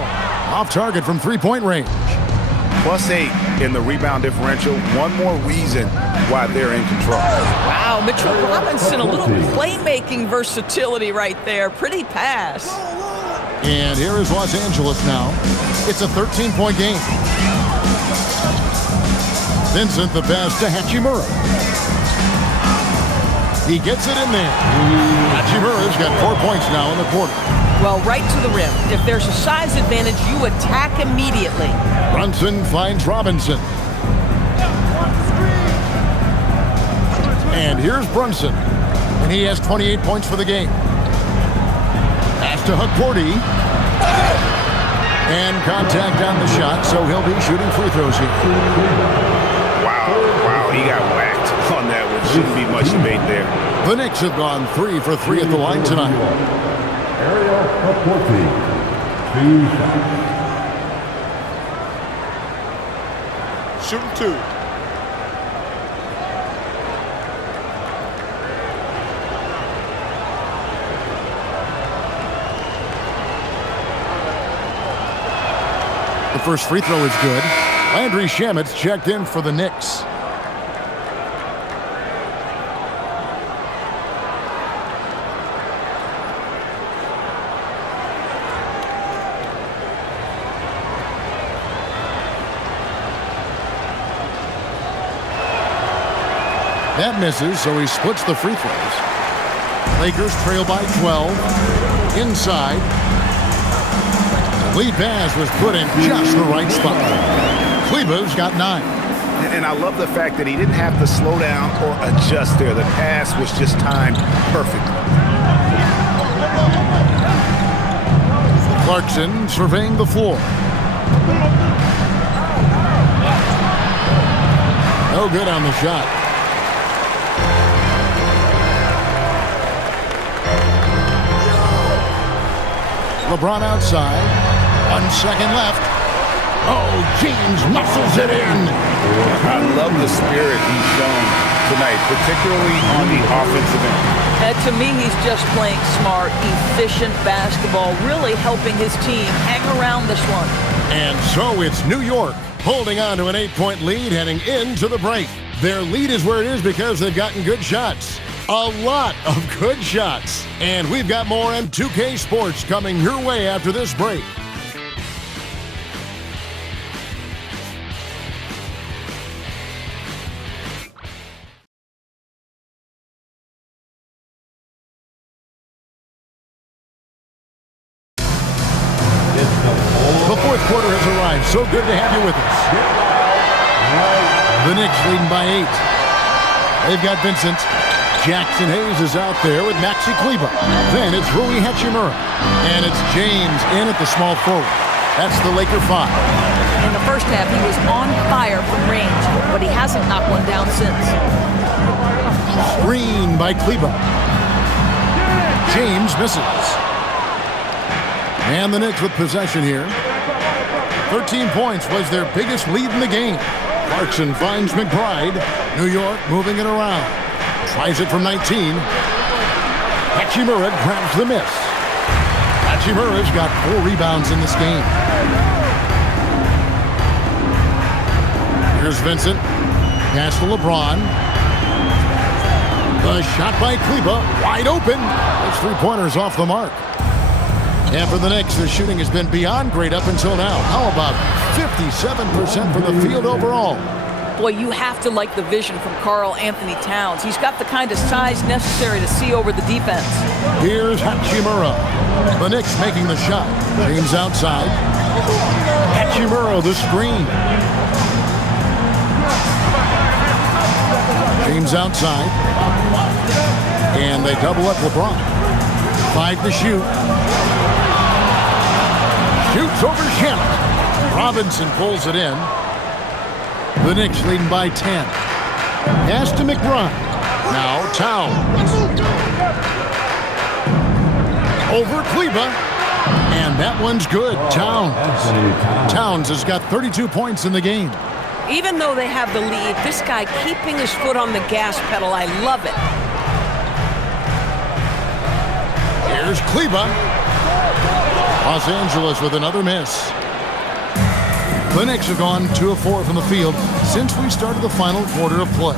Off target from three-point range. +8 in the rebound differential. One more reason why they're in control. Wow, Mitchell Robinson, a little playmaking versatility right there. Pretty pass. And here is Los Angeles now. It's a 13-point game. Vincent the pass to Hachimura. He gets it in there. Hachimura's got 4 points now in the quarter. Well, right to the rim. If there's a size advantage, you attack immediately. Brunson finds Robinson. And here's Brunson. And he has 28 points for the game. Pass to Okporti. And contact on the shot, so he'll be shooting free throws here. Wow, he got whacked on that one. Shouldn't be much debate there. The Knicks have gone 3 for 3 at the line tonight. Ariel Okporti, 2 shots. Shooting 2. The first free throw is good. Landry Shamet's checked in for the Knicks. That misses, so he splits the free throws. Lakers trail by 12. Inside. The lead pass was put in just the right spot. Kleber's got 9. And I love the fact that he didn't have to slow down or adjust there. The pass was just timed perfectly. Clarkson surveying the floor. No good on the shot. LeBron outside. 1 second left. Oh, James muscles it in. I love the spirit he's shown tonight, particularly on the offensive end. To me, he's just playing smart, efficient basketball, really helping his team hang around this one. And so it's New York holding on to an 8-point lead heading into the break. Their lead is where it is because they've gotten good shots. A lot of good shots. And we've got more on 2K Sports coming your way after this break. The fourth quarter has arrived. So good to have you with us. The Knicks leading by 8. They've got Vincent. Jackson Hayes is out there with Maxi Kleber. Then it's Rui Hachimura. And it's James in at the small forward. That's the Laker 5. In the first half, he was on fire from range, but he hasn't knocked one down since. Screen by Kleber. James misses. And the Knicks with possession here. 13 points was their biggest lead in the game. Clarkson finds McBride. New York moving it around. Tries it from 19. Hachimura grabs the miss. Hachimura's got 4 rebounds in this game. Here's Vincent. Pass to LeBron. The shot by Kleber. Wide open. Those 3-pointers off the mark. And for the Knicks, the shooting has been beyond great up until now. How about 57% from the field overall? Boy, you have to like the vision from Karl Anthony Towns. He's got the kind of size necessary to see over the defense. Here's Hachimura. The Knicks making the shot. James outside. Hachimura the screen. James outside. And they double up LeBron. 5 to shoot. Shoots over Shannon. Robinson pulls it in. The Knicks leading by 10. Pass to McBride. Now Towns. Over Kleber. And that one's good. Towns has got 32 points in the game. Even though they have the lead, this guy keeping his foot on the gas pedal, I love it. Here's Kleber. Los Angeles with another miss. The Knicks have gone 2 of 4 from the field since we started the final quarter of play.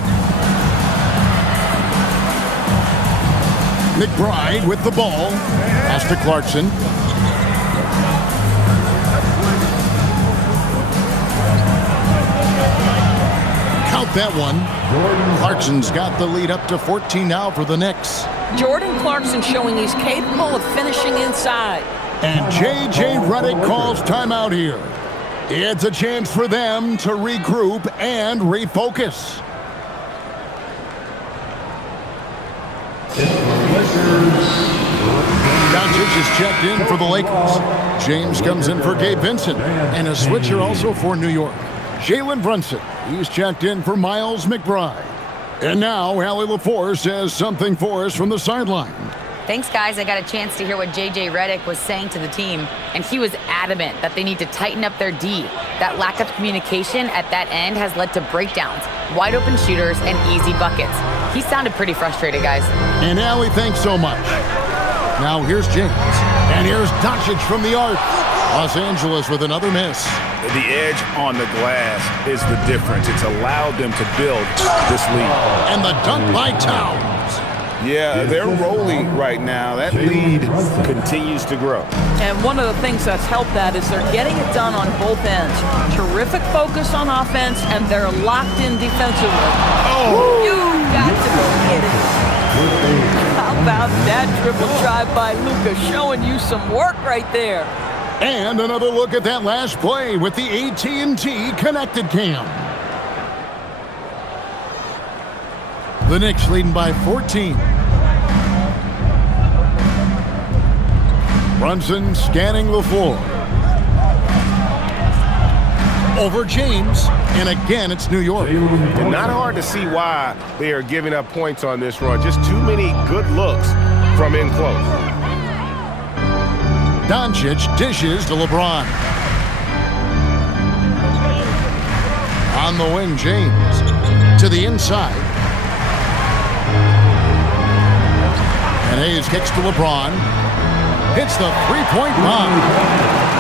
McBride with the ball. Pass to Clarkson. Count that one. Clarkson's got the lead up to 14 now for the Knicks. Jordan Clarkson showing he's capable of finishing inside. And J.J. Redick calls timeout here. It's a chance for them to regroup and refocus. Doncic is checked in for the Lakers. James comes in for Gabe Vincent. And a switcher also for New York. Jalen Brunson. He's checked in for Miles McBride. And now Allie LaForce says something for us from the sideline. Thanks, guys. I got a chance to hear what J.J. Redick was saying to the team, and he was adamant that they need to tighten up their D. That lack of communication at that end has led to breakdowns, wide open shooters, and easy buckets. He sounded pretty frustrated, guys. And Allie, thanks so much. Now here's James, and here's Doncic from the arc. Los Angeles with another miss. The edge on the glass is the difference. It's allowed them to build this lead. And the dunk by Towns. Yeah, they're rolling right now. That lead continues to grow. And one of the things that's helped that is they're getting it done on both ends. Terrific focus on offense, and they're locked in defensively. Oh! You got to go get it. How about that triple drive by Luka, showing you some work right there. And another look at that last play with the AT&T Connected Cam. The Knicks leading by 14. Brunson scanning the floor. Over James, and again it's New York. And not hard to see why they are giving up points on this run. Just too many good looks from in close. Doncic dishes to LeBron. On the wing, James to the inside. And Hayes kicks to LeBron. Hits the three-point bomb.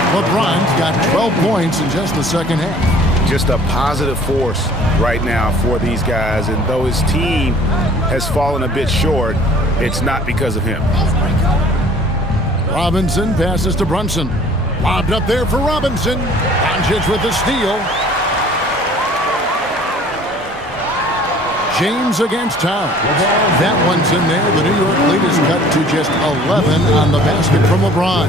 LeBron's got 12 points in just the second half. Just a positive force right now for these guys. And though his team has fallen a bit short, it's not because of him. Robinson passes to Brunson. Lobbed up there for Robinson. Doncic with the steal. James against Towns. That one's in there. The New York lead is cut to just 11 on the basket from LeBron.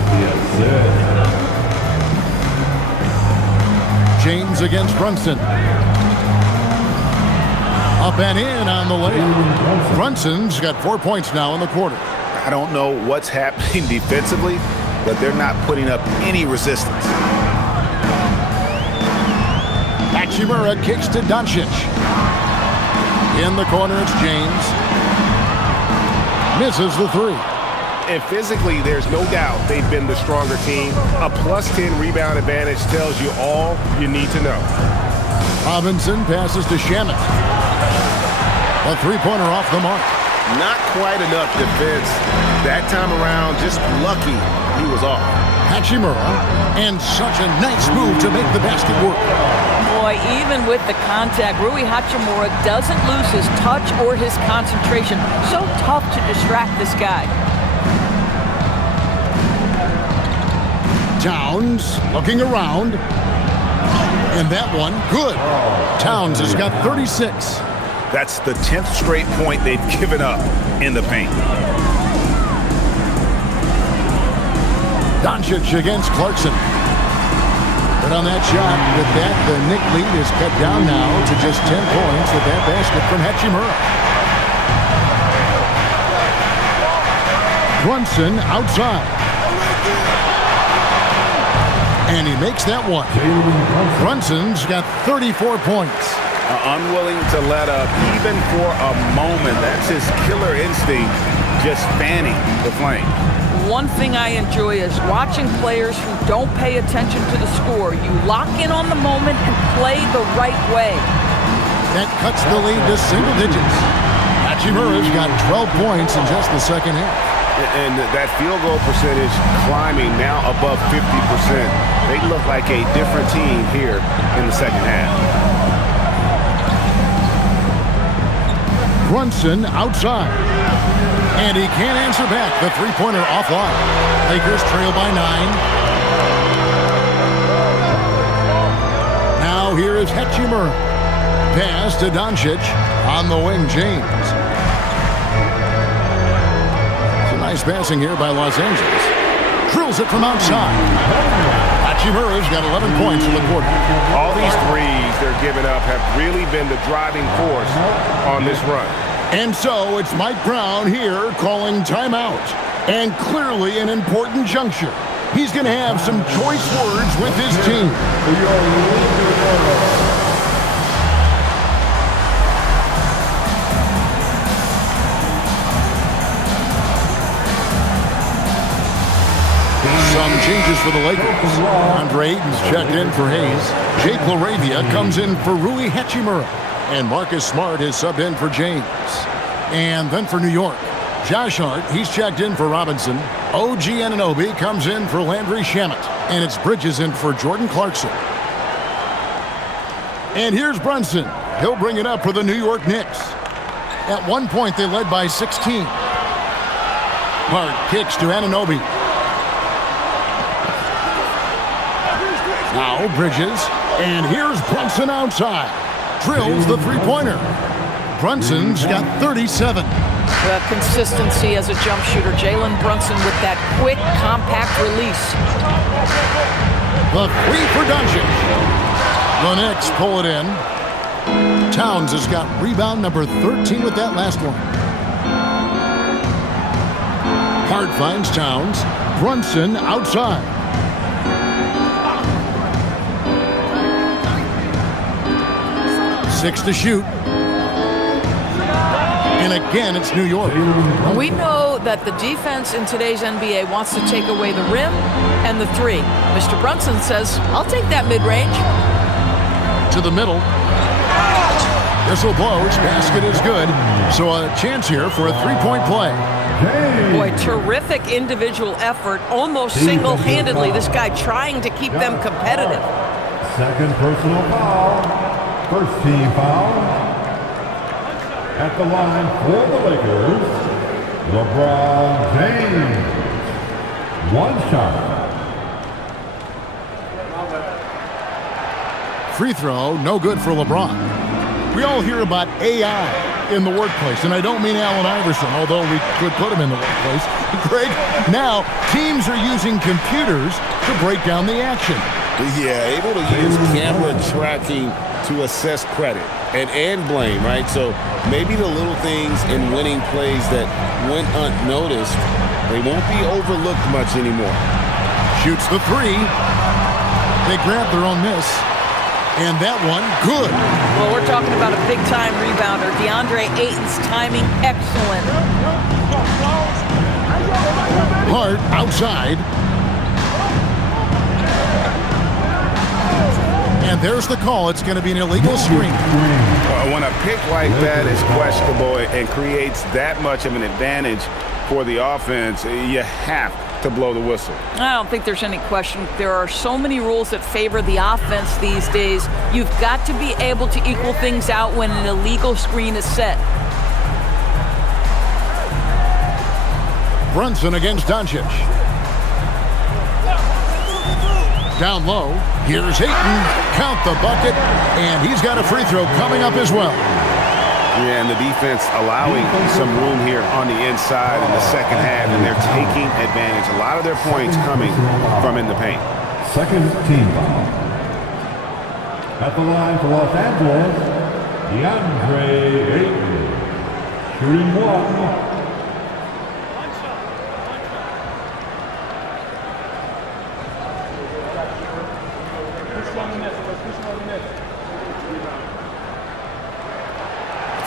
James against Brunson. Up and in on the layup. Brunson's got 4 points now in the quarter. I don't know what's happening defensively, but they're not putting up any resistance. Hachimura kicks to Doncic. In the corner, it's James. Misses the three. And physically, there's no doubt they've been the stronger team. A +10 rebound advantage tells you all you need to know. Robinson passes to Shamet. A three-pointer off the mark. Not quite enough defense. That time around, just lucky he was off. Hachimura, and such a nice move to make the basket work. Boy, even with the contact, Rui Hachimura doesn't lose his touch or his concentration. So tough to distract this guy. Towns looking around. And that one, good. Towns has got 36. That's the 10th straight point they've given up in the paint. Doncic against Clarkson. But on that shot, with that, the Knick lead is cut down now to just 10 points with that basket from Hachimura. Brunson outside. And he makes that one. Brunson's got 34 points. Unwilling to let up even for a moment. That's his killer instinct, just fanning the flame. One thing I enjoy is watching players who don't pay attention to the score. You lock in on the moment and play the right way. That cuts the lead to single digits. Hachimura's got 12 points in just the second half. And that field goal percentage climbing now above 50%. They look like a different team here in the second half. Brunson outside. And he can't answer back. The three-pointer offline. Lakers trail by 9. Now here is Hachimura. Pass to Doncic. On the wing, James. Some nice passing here by Los Angeles. Drills it from outside. Hachimura's got 11 points in the quarter. All these threes they're giving up have really been the driving force on this run. And so it's Mike Brown here calling timeout. And clearly an important juncture. He's going to have some choice words with his team. Some changes for the Lakers. Andre Ayton's checked in for Hayes. Jake LaRavia comes in for Rui Hachimura. And Marcus Smart is subbed in for James. And then for New York, Josh Hart, he's checked in for Robinson. OG Anunoby comes in for Landry Shamet. And it's Bridges in for Jordan Clarkson. And here's Brunson. He'll bring it up for the New York Knicks. At one point, they led by 16. Hart kicks to Anunoby. Now Bridges. And here's Brunson outside. Drills the three-pointer. Brunson's got 37. The consistency as a jump shooter. Jalen Brunson with that quick, compact release. The three for Doncic. The Knicks pull it in. Towns has got rebound number 13 with that last one. Hart finds Towns. Brunson outside. Six to shoot. And again, it's New York. We know that the defense in today's NBA wants to take away the rim and the three. Mr. Brunson says, I'll take that mid-range. To the middle. Whistle blows. Basket is good. So a chance here for a three-point play. Boy, terrific individual effort. Almost single-handedly. This guy trying to keep them competitive. Second personal foul. First team foul. At the line for the Lakers, LeBron James. One shot. Free throw, no good for LeBron. We all hear about AI in the workplace, and I don't mean Allen Iverson, although we could put him in the workplace. Greg, now teams are using computers to break down the action. Yeah, able to use camera tracking to assess credit and blame, right? So maybe the little things in winning plays that went unnoticed, they won't be overlooked much anymore. Shoots the three. They grab their own miss. And that one, good. Well, we're talking about a big-time rebounder. DeAndre Ayton's timing, excellent. Hart outside. And there's the call. It's going to be an illegal screen. When a pick like that is questionable and creates that much of an advantage for the offense, you have to blow the whistle. I don't think there's any question. There are so many rules that favor the offense these days. You've got to be able to equal things out when an illegal screen is set. Brunson against Doncic. Down low. Here's Ayton. Count the bucket. And he's got a free throw coming up as well. Yeah, and the defense allowing some room here on the inside in the second half, and they're taking advantage. A lot of their points coming from in the paint. Second team foul. At the line for Los Angeles, DeAndre Ayton. Shooting one.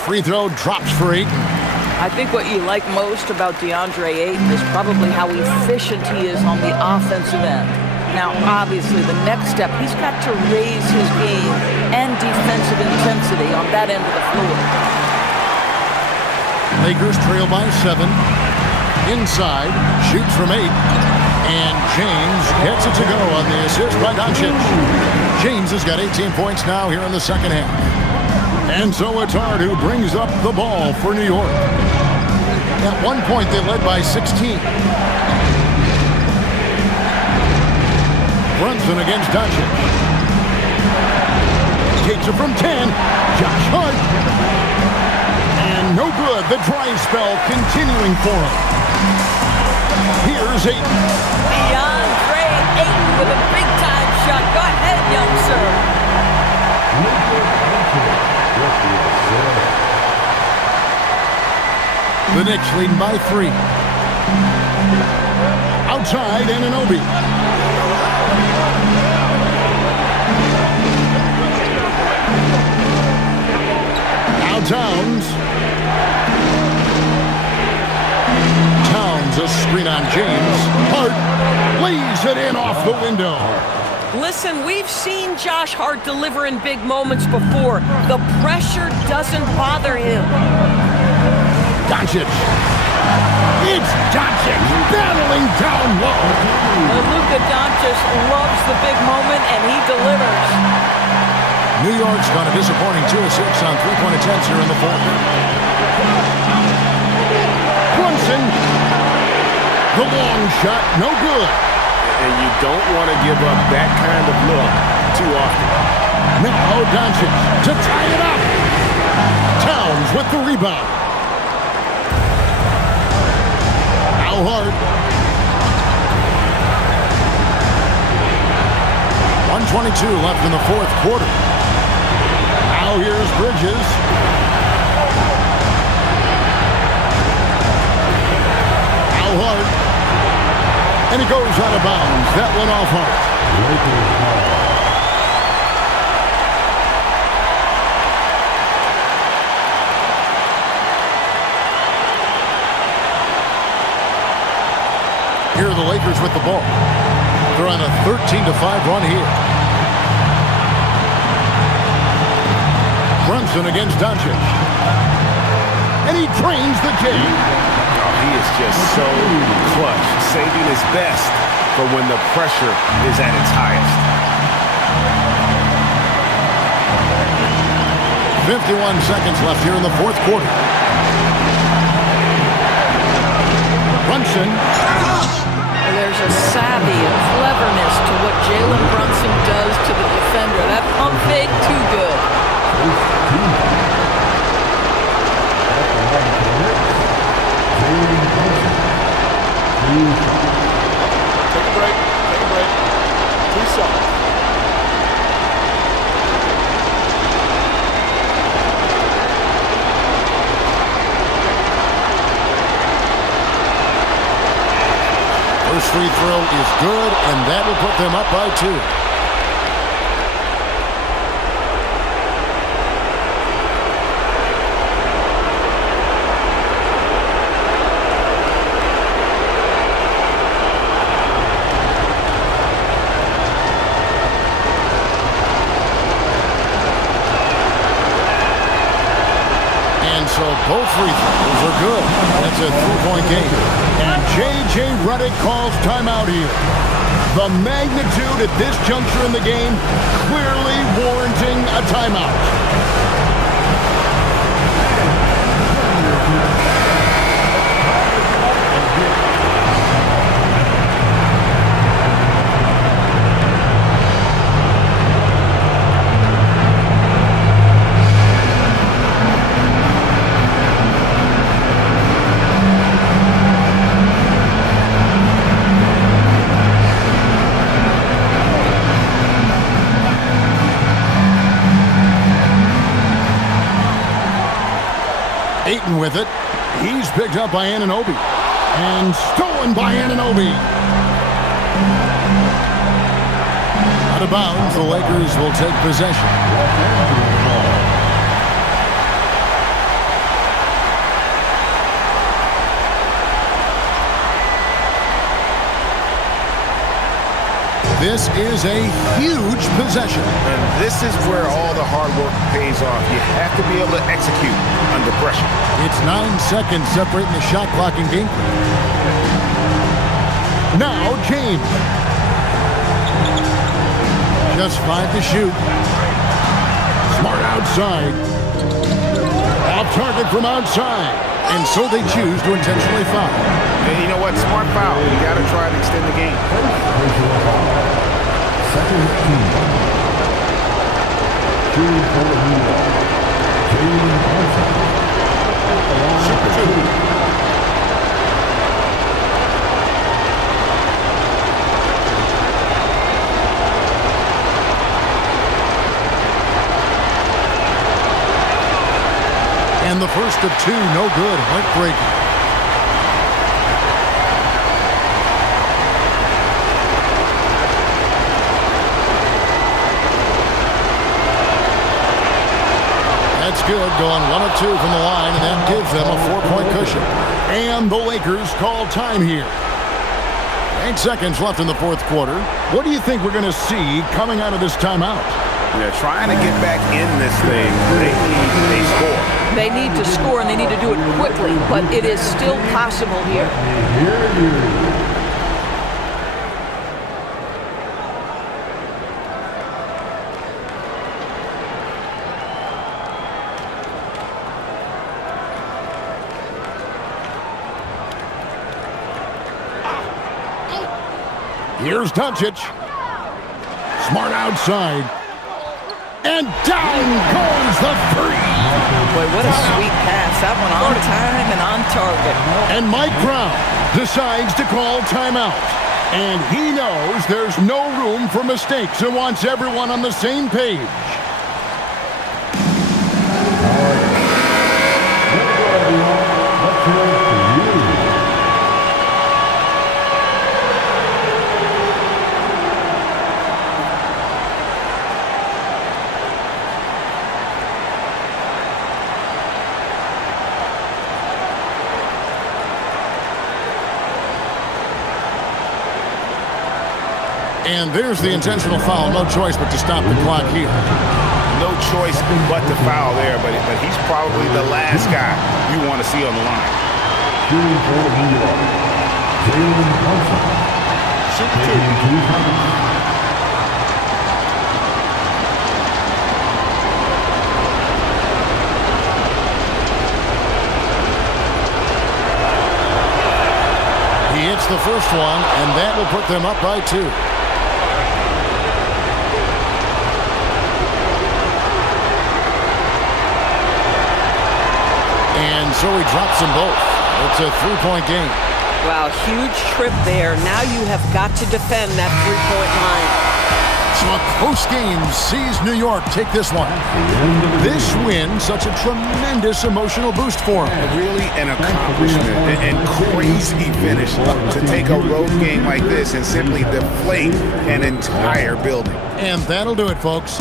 Free throw drops for Ayton. I think what you like most about DeAndre Ayton is probably how efficient he is on the offensive end. Now, obviously, the next step, he's got to raise his game and defensive intensity on that end of the floor. Lakers trail by 7. Inside, shoots from 8. And James gets it to go on the assist by Doncic. James has got 18 points now here in the second half. And so it's Hart who brings up the ball for New York. At one point, they led by 16. Brunson against Doncic. Takes it from 10. Josh Hart. And no good. The dry spell continuing for him. Here's Ayton. DeAndre Ayton with a big-time shot. Go ahead, young sir. The Knicks leading by 3. Outside, Anunoby. Now Towns. Towns, a screen on James. Hart lays it in off the window. Listen, we've seen Josh Hart deliver in big moments before. The pressure doesn't bother him. Doncic. It's Doncic battling down low. Luka Doncic loves the big moment, and he delivers. New York's got a disappointing 2 of 6 on three-point attempts here in the fourth. Brunson. The long shot, no good. And you don't want to give up that kind of look too often. Now Doncic to tie it up. Towns with the rebound. Now Hart. 1:22 left in the fourth quarter. Now here's Bridges. Now Hart. And he goes out of bounds. That one off Hart. Here are the Lakers with the ball. They're on a 13-5 run here. Brunson against Doncic. And he drains the game. Oh, he is just so clutch, saving his best for when the pressure is at its highest. 51 seconds left here in the fourth quarter. Brunson. There's a savvy, a cleverness to what Jalen Brunson does to the defender. That pump fake, too good. Take a break. 2 seconds. First free throw is good, and that will put them up by 2. And so both free throws are good. That's a 3-point game. And J.J. Redick calls timeout here. The magnitude at this juncture in the game clearly warranting a timeout. Ayton with it. He's picked up by Anunoby. And stolen by Anunoby. Out of bounds, the Lakers will take possession. This is a huge possession. And this is where all the hard work pays off. You have to be able to execute under pressure. It's 9 seconds separating the shot clock and game. Now James. Just 5 to shoot. Smart outside. Off target from outside. And so they choose to intentionally foul. And you know what? Smart foul. You got to try to extend the game. Second team. Shooting for the lead. Jalen Brunson. Super 2. And the first of 2, no good. Heartbreaking. That's good, going 1 of 2 from the line, and that gives them a 4-point cushion. And the Lakers call time here. 8 seconds left in the fourth quarter. What do you think we're going to see coming out of this timeout? They're trying to get back in this thing. They need a score. They need to score, and they need to do it quickly, but it is still possible here. Here's Doncic. Smart outside. And down goes the 3. Boy, what a sweet pass. That one on time and on target. And Mike Brown decides to call timeout. And he knows there's no room for mistakes and wants everyone on the same page. And there's the intentional foul. No choice but to stop the clock here. No choice but to foul there, but he's probably the last guy you want to see on the line. Shooting for New York, Jalen Brunson. Shoot two. He hits the first one, and that will put them up by 2. And so he drops them both. It's a 3-point game. Wow, huge trip there. Now you have got to defend that 3-point line. So a close game sees New York take this one. This win, such a tremendous emotional boost for him. Really an accomplishment and crazy finish to take a road game like this and simply deflate an entire building. And that'll do it, folks.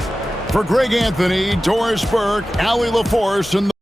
For Greg Anthony, Doris Burke, Allie LaForce, and